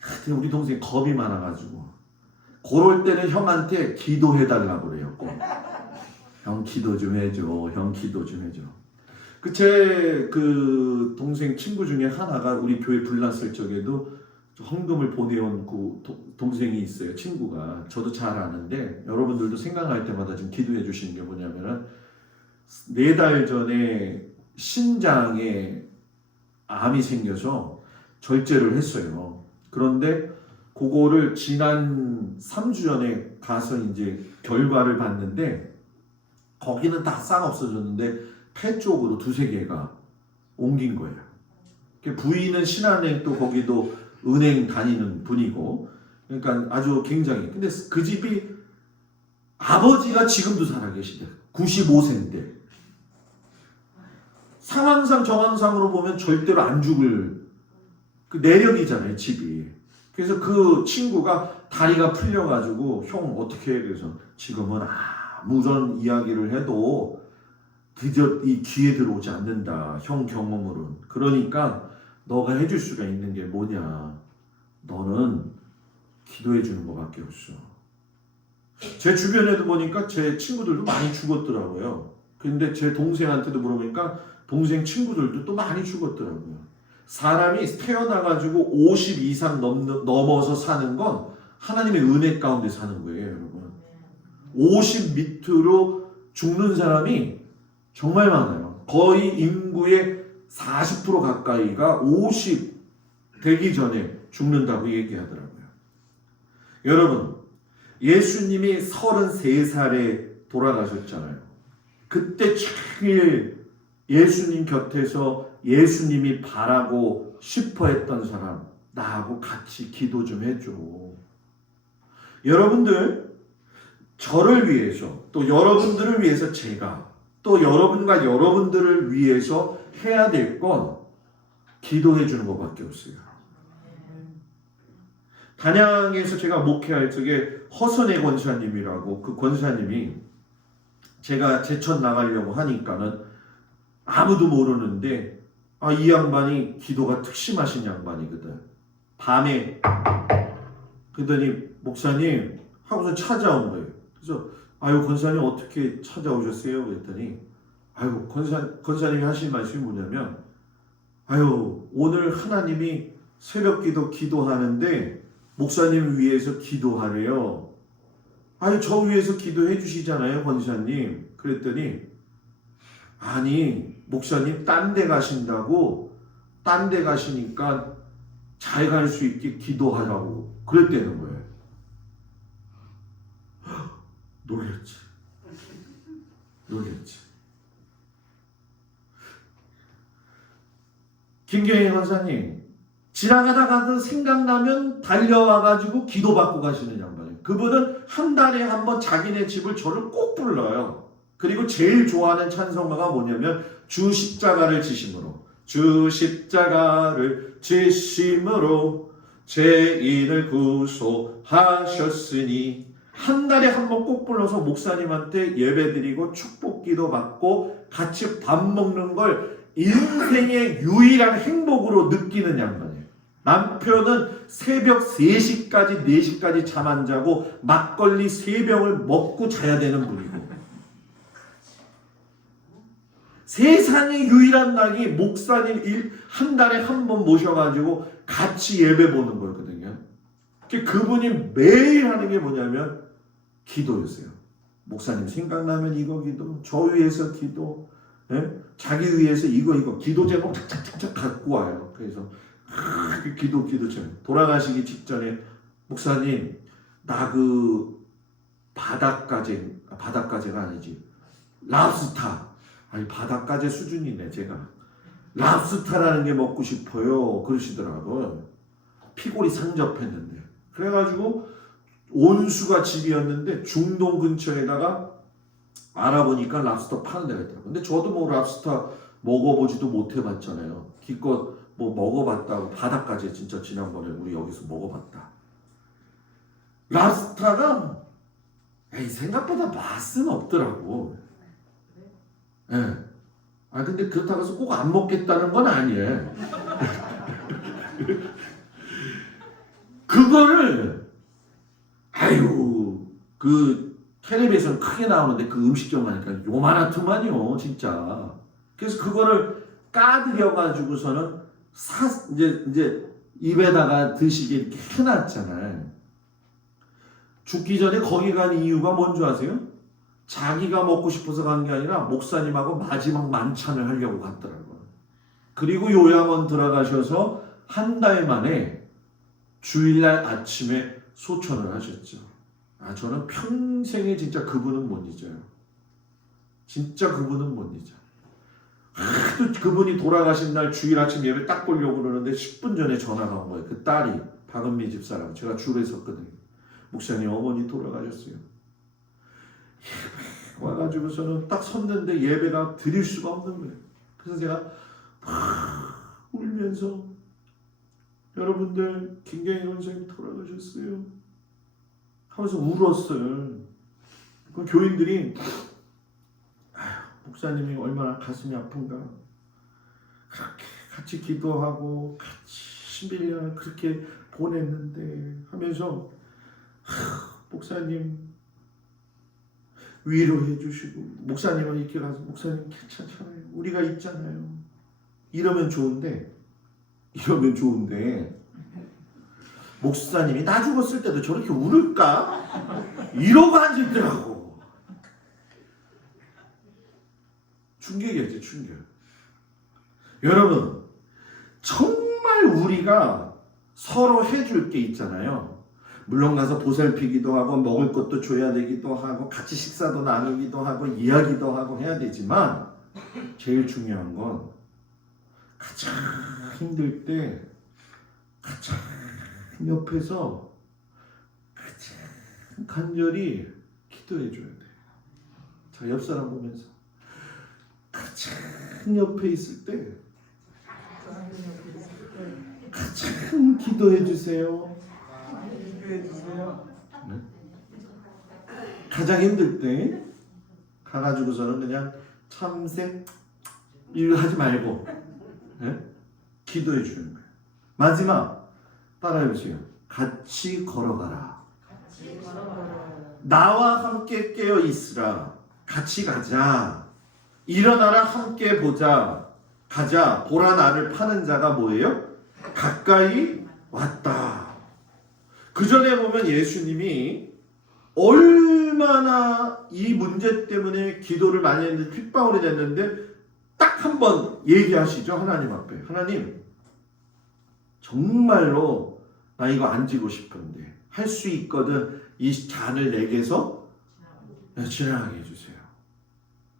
근데 우리 동생이 겁이 많아가지고 그럴 때는 형한테 기도해달라고 그래요. 꼭. 형 기도 좀 해줘. 형 기도 좀 해줘. 제 동생 친구 중에 하나가 우리 교회 불났을 적에도 헌금을 보내온 그 동생이 있어요. 친구가. 저도 잘 아는데 여러분들도 생각할 때마다 좀 기도해 주시는 게 뭐냐면은 4달 전에 신장에 암이 생겨서 절제를 했어요. 그런데 그거를 지난 3주 전에 가서 이제 결과를 봤는데 거기는 다 싹 없어졌는데 폐 쪽으로 2-3개가 옮긴 거예요. 부인은 신한은행 또 거기도 은행 다니는 분이고 그러니까 아주 굉장히 근데 그 집이 아버지가 지금도 살아계시대. 95세인데 상황상 정황상으로 보면 절대로 안 죽을 그 내력이잖아요 집이. 그래서 그 친구가 다리가 풀려가지고 형 어떻게 해? 그래서 지금은 아무런 이야기를 해도 드디어 이 귀에 들어오지 않는다. 형 경험으로는. 그러니까 너가 해줄 수가 있는 게 뭐냐. 너는 기도해 주는 것밖에 없어. 제 주변에도 보니까 제 친구들도 많이 죽었더라고요. 근데 제 동생한테도 물어보니까 동생 친구들도 또 많이 죽었더라고요. 사람이 태어나가지고 50 이상 넘어서 사는 건 하나님의 은혜 가운데 사는 거예요, 여러분. 50 밑으로 죽는 사람이 정말 많아요. 거의 인구의 40% 가까이가 50 되기 전에 죽는다고 얘기하더라고요. 여러분, 예수님이 33살에 돌아가셨잖아요. 그때 제일 예수님 곁에서 예수님이 바라고 싶어 했던 사람, 나하고 같이 기도 좀 해줘. 여러분들, 저를 위해서, 또 여러분들을 위해서 제가, 또 여러분과 여러분들을 위해서 해야 될 건 기도해 주는 것밖에 없어요. 단양에서 제가 목회할 적에 허선의 권사님이라고 그 권사님이 제가 제천 나가려고 하니까는 아무도 모르는데 이 양반이 기도가 특심하신 양반이거든. 밤에 그러더니 목사님 하고서 찾아온 거예요. 그래서 아유 권사님 어떻게 찾아오셨어요? 그랬더니 아유 권사님이 하신 말씀이 뭐냐면 아유 오늘 하나님이 새벽기도 기도하는데 목사님 위해서 기도하래요. 아유 저 위해서 기도해 주시잖아요 권사님. 그랬더니 아니 목사님 딴 데 가신다고 딴 데 가시니까 잘 갈 수 있게 기도하라고 그랬다는 거예요. 놀랬지. 김경희 권사님 지나가다가도 생각나면 달려와가지고 기도받고 가시는 양반이에요. 그분은 한 달에 한 번 자기네 집을 저를 꼭 불러요. 그리고 제일 좋아하는 찬송가가 뭐냐면 주 십자가를 지심으로 주 십자가를 지심으로 죄인을 구속하셨으니 한 달에 한 번 꼭 불러서 목사님한테 예배드리고 축복기도 받고 같이 밥 먹는 걸 인생의 유일한 행복으로 느끼는 양반이에요. 남편은 새벽 3시까지 4시까지 잠 안 자고 막걸리 3병을 먹고 자야 되는 분이고 세상의 유일한 낙이 목사님 한 달에 한 번 모셔가지고 같이 예배 보는 거거든요. 그분이 매일 하는 게 뭐냐면 기도였어요. 목사님 생각나면 이거 기도, 저 위해서 기도, 자기 위해서 이거 기도 제목 착착착착 갖고 와요. 그래서 기도 제목. 돌아가시기 직전에 목사님 나 그 바닷가재가 아니지 랍스타. 아니 바닷가재 수준이네 제가. 랍스타라는 게 먹고 싶어요. 그러시더라고요. 피골이 상접했는데. 그래가지고 온수가 집이었는데 중동 근처에다가 알아보니까 랍스터 파는 데가 있더라고요. 근데 저도 뭐 랍스터 먹어보지도 못해봤잖아요. 기껏 뭐 먹어봤다고 바닷가재 진짜 지난번에 우리 여기서 먹어봤다. 랍스타가 생각보다 맛은 없더라고. 예. 근데 그렇다고 해서 꼭 안 먹겠다는 건 아니에요. 그거를 그 텔레비에서는 크게 나오는데 그 음식점 가니까 요만하더만요 진짜. 그래서 그거를 까드려가지고서는 이제 입에다가 드시게 이렇게 해놨잖아요. 죽기 전에 거기 간 이유가 뭔지 아세요? 자기가 먹고 싶어서 간 게 아니라 목사님하고 마지막 만찬을 하려고 갔더라고요. 그리고 요양원 들어가셔서 한 달 만에 주일날 아침에 소천을 하셨죠. 저는 평생에 진짜 그분은 못 잊어요. 진짜 그분은 못 잊어. 하도 그분이 돌아가신 날 주일 아침 예배 딱 보려고 그러는데 10분 전에 전화가 온 거예요. 그 딸이 박은미 집사람. 제가 줄에 섰거든요. 목사님 어머니 돌아가셨어요. 와가지고서는 딱 섰는데 예배가 드릴 수가 없는 거예요. 그래서 제가 막 울면서 여러분들 김경희 원장님 돌아가셨어요 하면서 울었어요. 그 교인들이 목사님이 얼마나 가슴이 아픈가 그렇게 같이 기도하고 같이 11년을 그렇게 보냈는데 하면서 목사님 위로해 주시고 목사님은 이렇게 가서 목사님 괜찮잖아요. 우리가 있잖아요. 이러면 좋은데 목사님이 나 죽었을 때도 저렇게 울을까? 이러고 앉았더라고. 충격이었지 충격. 여러분 정말 우리가 서로 해줄 게 있잖아요. 물론 가서 보살피기도 하고 먹을 것도 줘야 되기도 하고 같이 식사도 나누기도 하고 이야기도 하고 해야 되지만 제일 중요한 건 가장 힘들 때 가장 옆에서 가장 간절히 기도해 줘야 돼. 자, 옆 사람 보면서 가장 옆에 있을 때 가장 기도해 주세요. 네? 가장 힘들 때 가가지고서는 그냥 참새 이거 하지 말고 기도해 주는 거예요. 마지막 따라해보세요. 같이 걸어가라. 나와 함께 깨어 있으라. 같이 가자. 일어나라 함께 보자. 가자. 보라 나를 파는 자가 뭐예요? 가까이 왔다. 그 전에 보면 예수님이 얼마나 이 문제 때문에 기도를 많이 했는데 핏방울이 됐는데 딱 한 번 얘기하시죠. 하나님 앞에. 하나님 정말로 나 이거 안 지고 싶은데 할 수 있거든. 이 잔을 내게서 지나가게 해주세요.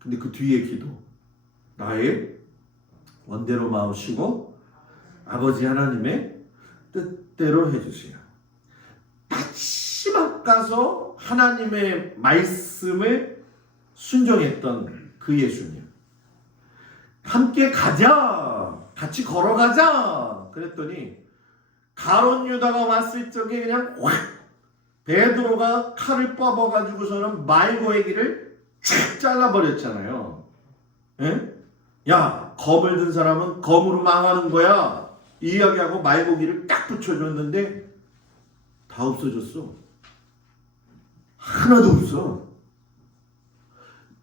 근데 그 뒤에 기도 나의 원대로 마으시고 아버지 하나님의 뜻대로 해주세요. 마지막 가서 하나님의 말씀을 순종했던 그 예수님. 함께 가자. 같이 걸어가자. 그랬더니 가룟 유다가 왔을 적에 그냥 확 베드로가 칼을 뽑아가지고서는 말고의 길을 쫙 잘라버렸잖아요. 에? 야, 검을 든 사람은 검으로 망하는 거야. 이야기하고 말고기를 딱 붙여줬는데 다 없어졌어. 하나도 없어.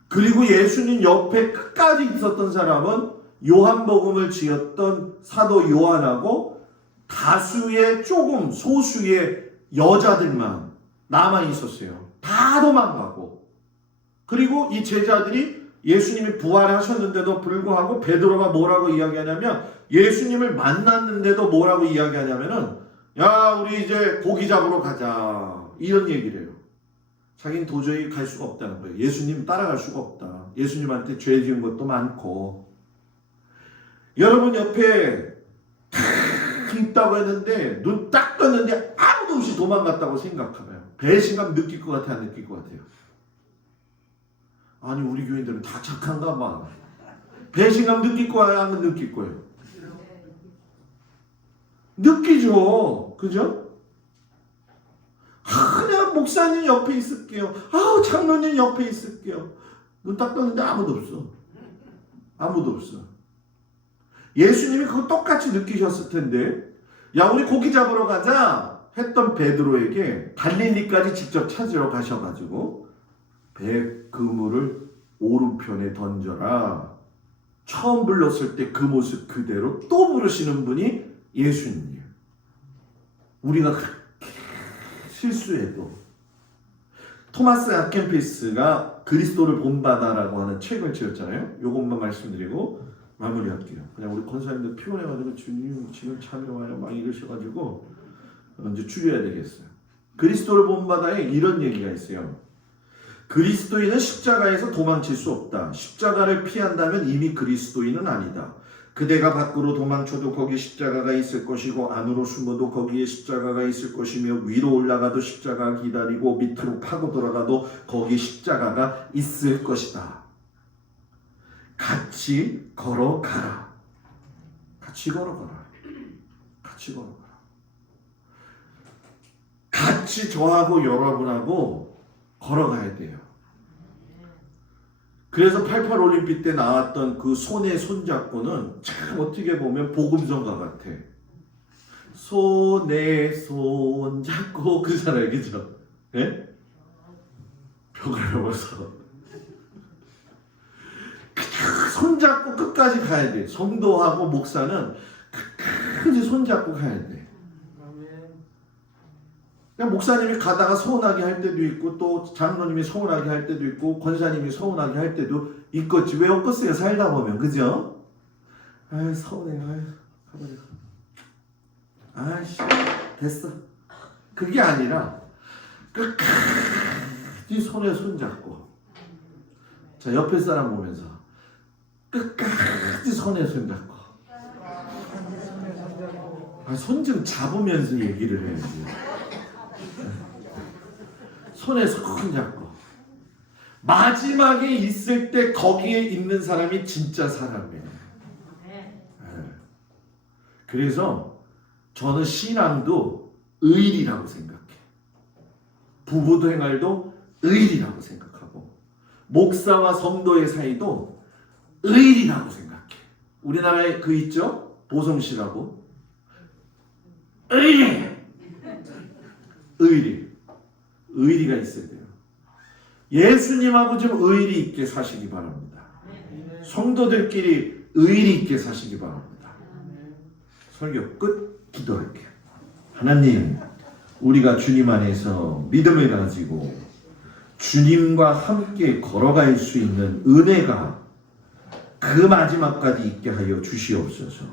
그리고 예수님 옆에 끝까지 있었던 사람은 요한복음을 지었던 사도 요한하고 다수의 조금 소수의 여자들만 남아 있었어요. 다 도망가고. 그리고 이 제자들이 예수님이 부활하셨는데도 불구하고 베드로가 뭐라고 이야기하냐면 예수님을 만났는데도 뭐라고 이야기하냐면은 야, 우리 이제 고기 잡으러 가자. 이런 얘기를 해요. 자기는 도저히 갈 수가 없다는 거예요. 예수님 따라갈 수가 없다. 예수님한테 죄 지은 것도 많고. 여러분 옆에 탁 있다고 했는데 눈 딱 떴는데 아무도 없이 도망갔다고 생각하면 배신감 느낄 것 같아요? 안 느낄 것 같아요? 아니 우리 교인들은 다 착한가 봐. 배신감 느낄 거야? 안 느낄 거예요? 느끼죠. 그죠? 그냥 목사님 옆에 있을게요. 아우 장로님 옆에 있을게요. 눈 딱 떴는데 아무도 없어. 아무도 없어. 예수님이 그거 똑같이 느끼셨을 텐데 야 우리 고기 잡으러 가자 했던 베드로에게 갈릴리까지 직접 찾으러 가셔가지고 배 그물을 오른편에 던져라. 처음 불렀을 때 그 모습 그대로 또 부르시는 분이 예수님이에요. 우리가 실수해도 토마스 아켄피스가 그리스도를 본받아라고 하는 책을 지었잖아요. 요것만 말씀드리고 마무리할게요. 그냥 우리 권사님들 피곤해가지고 주님 지금 참여와요 막 이러셔가지고 이제 줄여야 되겠어요. 그리스도를 본받아에 이런 얘기가 있어요. 그리스도인은 십자가에서 도망칠 수 없다. 십자가를 피한다면 이미 그리스도인은 아니다. 그대가 밖으로 도망쳐도 거기 십자가가 있을 것이고 안으로 숨어도 거기에 십자가가 있을 것이며 위로 올라가도 십자가가 기다리고 밑으로 파고 들어가도 거기 십자가가 있을 것이다. 같이 걸어가라. 같이 걸어가라. 같이 걸어가라. 같이 저하고 여러분하고 걸어가야 돼요. 그래서 88 올림픽 때 나왔던 그 손에 손잡고는 참 어떻게 보면 복음성가 같아. 손에 손잡고 그잖아요, 그죠? 예? 벽을 넘어서 손잡고 끝까지 가야 돼. 성도하고 목사는 끝까지 손잡고 가야 돼. 그냥 목사님이 가다가 서운하게 할 때도 있고 또 장로님이 서운하게 할 때도 있고 권사님이 서운하게 할 때도 있겠지. 왜 없겠어요? 살다 보면. 그죠? 아이 서운해. 아이 가버려. 아이씨 됐어. 그게 아니라 끝까지 손에 손잡고 자 옆에 사람 보면서 끝까지 손에 손잡고 손 좀 잡으면서 얘기를 해야지. 손에 손 잡고 마지막에 있을 때 거기에 있는 사람이 진짜 사람이에요. 네. 그래서 저는 신앙도 의리라고 생각해. 부부 생활도 의리라고 생각하고 목사와 성도의 사이도 의리라고 생각해. 우리나라에 그 있죠? 보성씨라고. 의리가 있어야 돼요. 예수님하고 좀 의리 있게 사시기 바랍니다. 성도들끼리 의리 있게 사시기 바랍니다. 설교 끝. 기도할게요. 하나님, 우리가 주님 안에서 믿음을 가지고 주님과 함께 걸어갈 수 있는 은혜가 그 마지막까지 있게 하여 주시옵소서.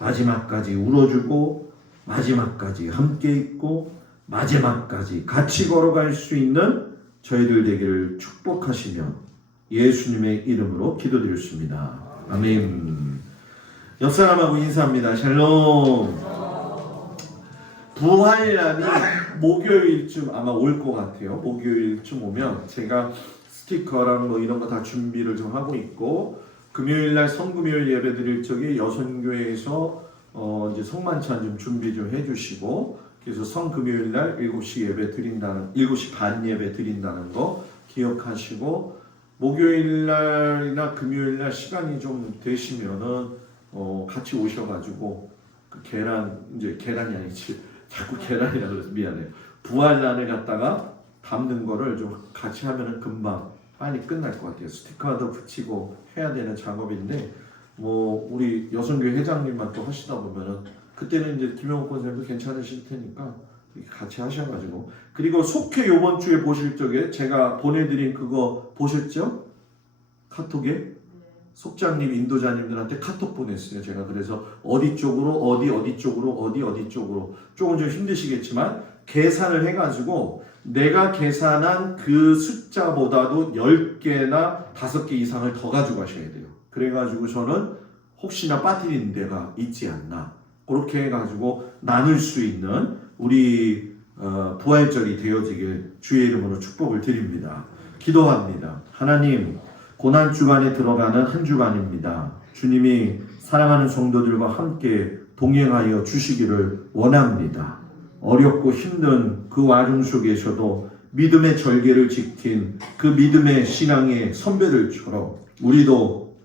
마지막까지 울어주고 마지막까지 함께 있고 마지막까지 같이 걸어갈 수 있는 저희들 되기를 축복하시며 예수님의 이름으로 기도드렸습니다. 아멘. 옆 사람하고 인사합니다. 샬롬. 부활날이 목요일쯤 아마 올 것 같아요. 목요일쯤 오면 제가 스티커랑 뭐 이런 거 다 준비를 좀 하고 있고, 금요일날 성금요일 예배 드릴 적에 여선교회에서 이제 성만찬 좀 준비 좀 해주시고, 그래서 성금요일날 7시 예배 드린다는 7시 반 예배 드린다는 거 기억하시고, 목요일날이나 금요일날 시간이 좀 되시면은 같이 오셔가지고 그 계란이 아니지. 자꾸 계란이라 그래서 미안해요. 부활란을 갖다가 담는 거를 좀 같이 하면은 금방 빨리 끝날 것 같아요. 스티커도 붙이고 해야 되는 작업인데, 뭐 우리 여성교회 회장님만 또 하시다 보면은 그때는 이제 김영욱 권사님도 괜찮으실 테니까 같이 하셔가지고. 그리고 속회 요번 주에 보실 적에 제가 보내드린 그거 보셨죠? 카톡에 속장님 인도자님들한테 카톡 보냈어요. 제가 그래서 어디 쪽으로 어디 쪽으로 조금 좀 힘드시겠지만 계산을 해가지고 내가 계산한 그 숫자보다도 10개나 5개 이상을 더 가지고 가셔야 돼요. 그래가지고 저는 혹시나 빠뜨리는 데가 있지 않나, 그렇게 해가지고 나눌 수 있는 우리 부활절이 되어지길 주의 이름으로 축복을 드립니다. 기도합니다. 하나님, 고난 주간에 들어가는 한 주간입니다. 주님이 사랑하는 성도들과 함께 동행하여 주시기를 원합니다. 어렵고 힘든 그 와중 속에서도 믿음의 절개를 지킨 그 믿음의 신앙의 선배들처럼 우리도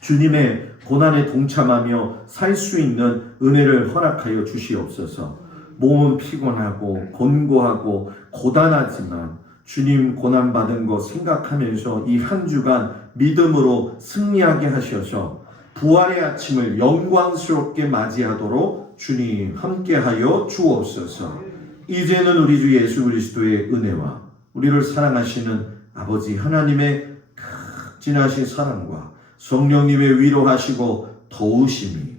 주님의 고난에 동참하며 살 수 있는 은혜를 허락하여 주시옵소서. 몸은 피곤하고 곤고하고 고단하지만 주님 고난받은 거 생각하면서 이 한 주간 믿음으로 승리하게 하셔서 부활의 아침을 영광스럽게 맞이하도록 주님 함께하여 주옵소서. 이제는 우리 주 예수 그리스도의 은혜와 우리를 사랑하시는 아버지 하나님의 극진하신 사랑과 성령님의 위로하시고 도우심이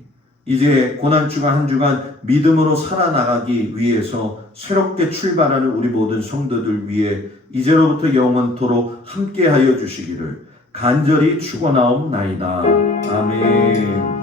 이제 고난주간 한 주간 믿음으로 살아나가기 위해서 새롭게 출발하는 우리 모든 성도들 위해 이제로부터 영원토록 함께하여 주시기를 간절히 축원하옵나이다. 아멘.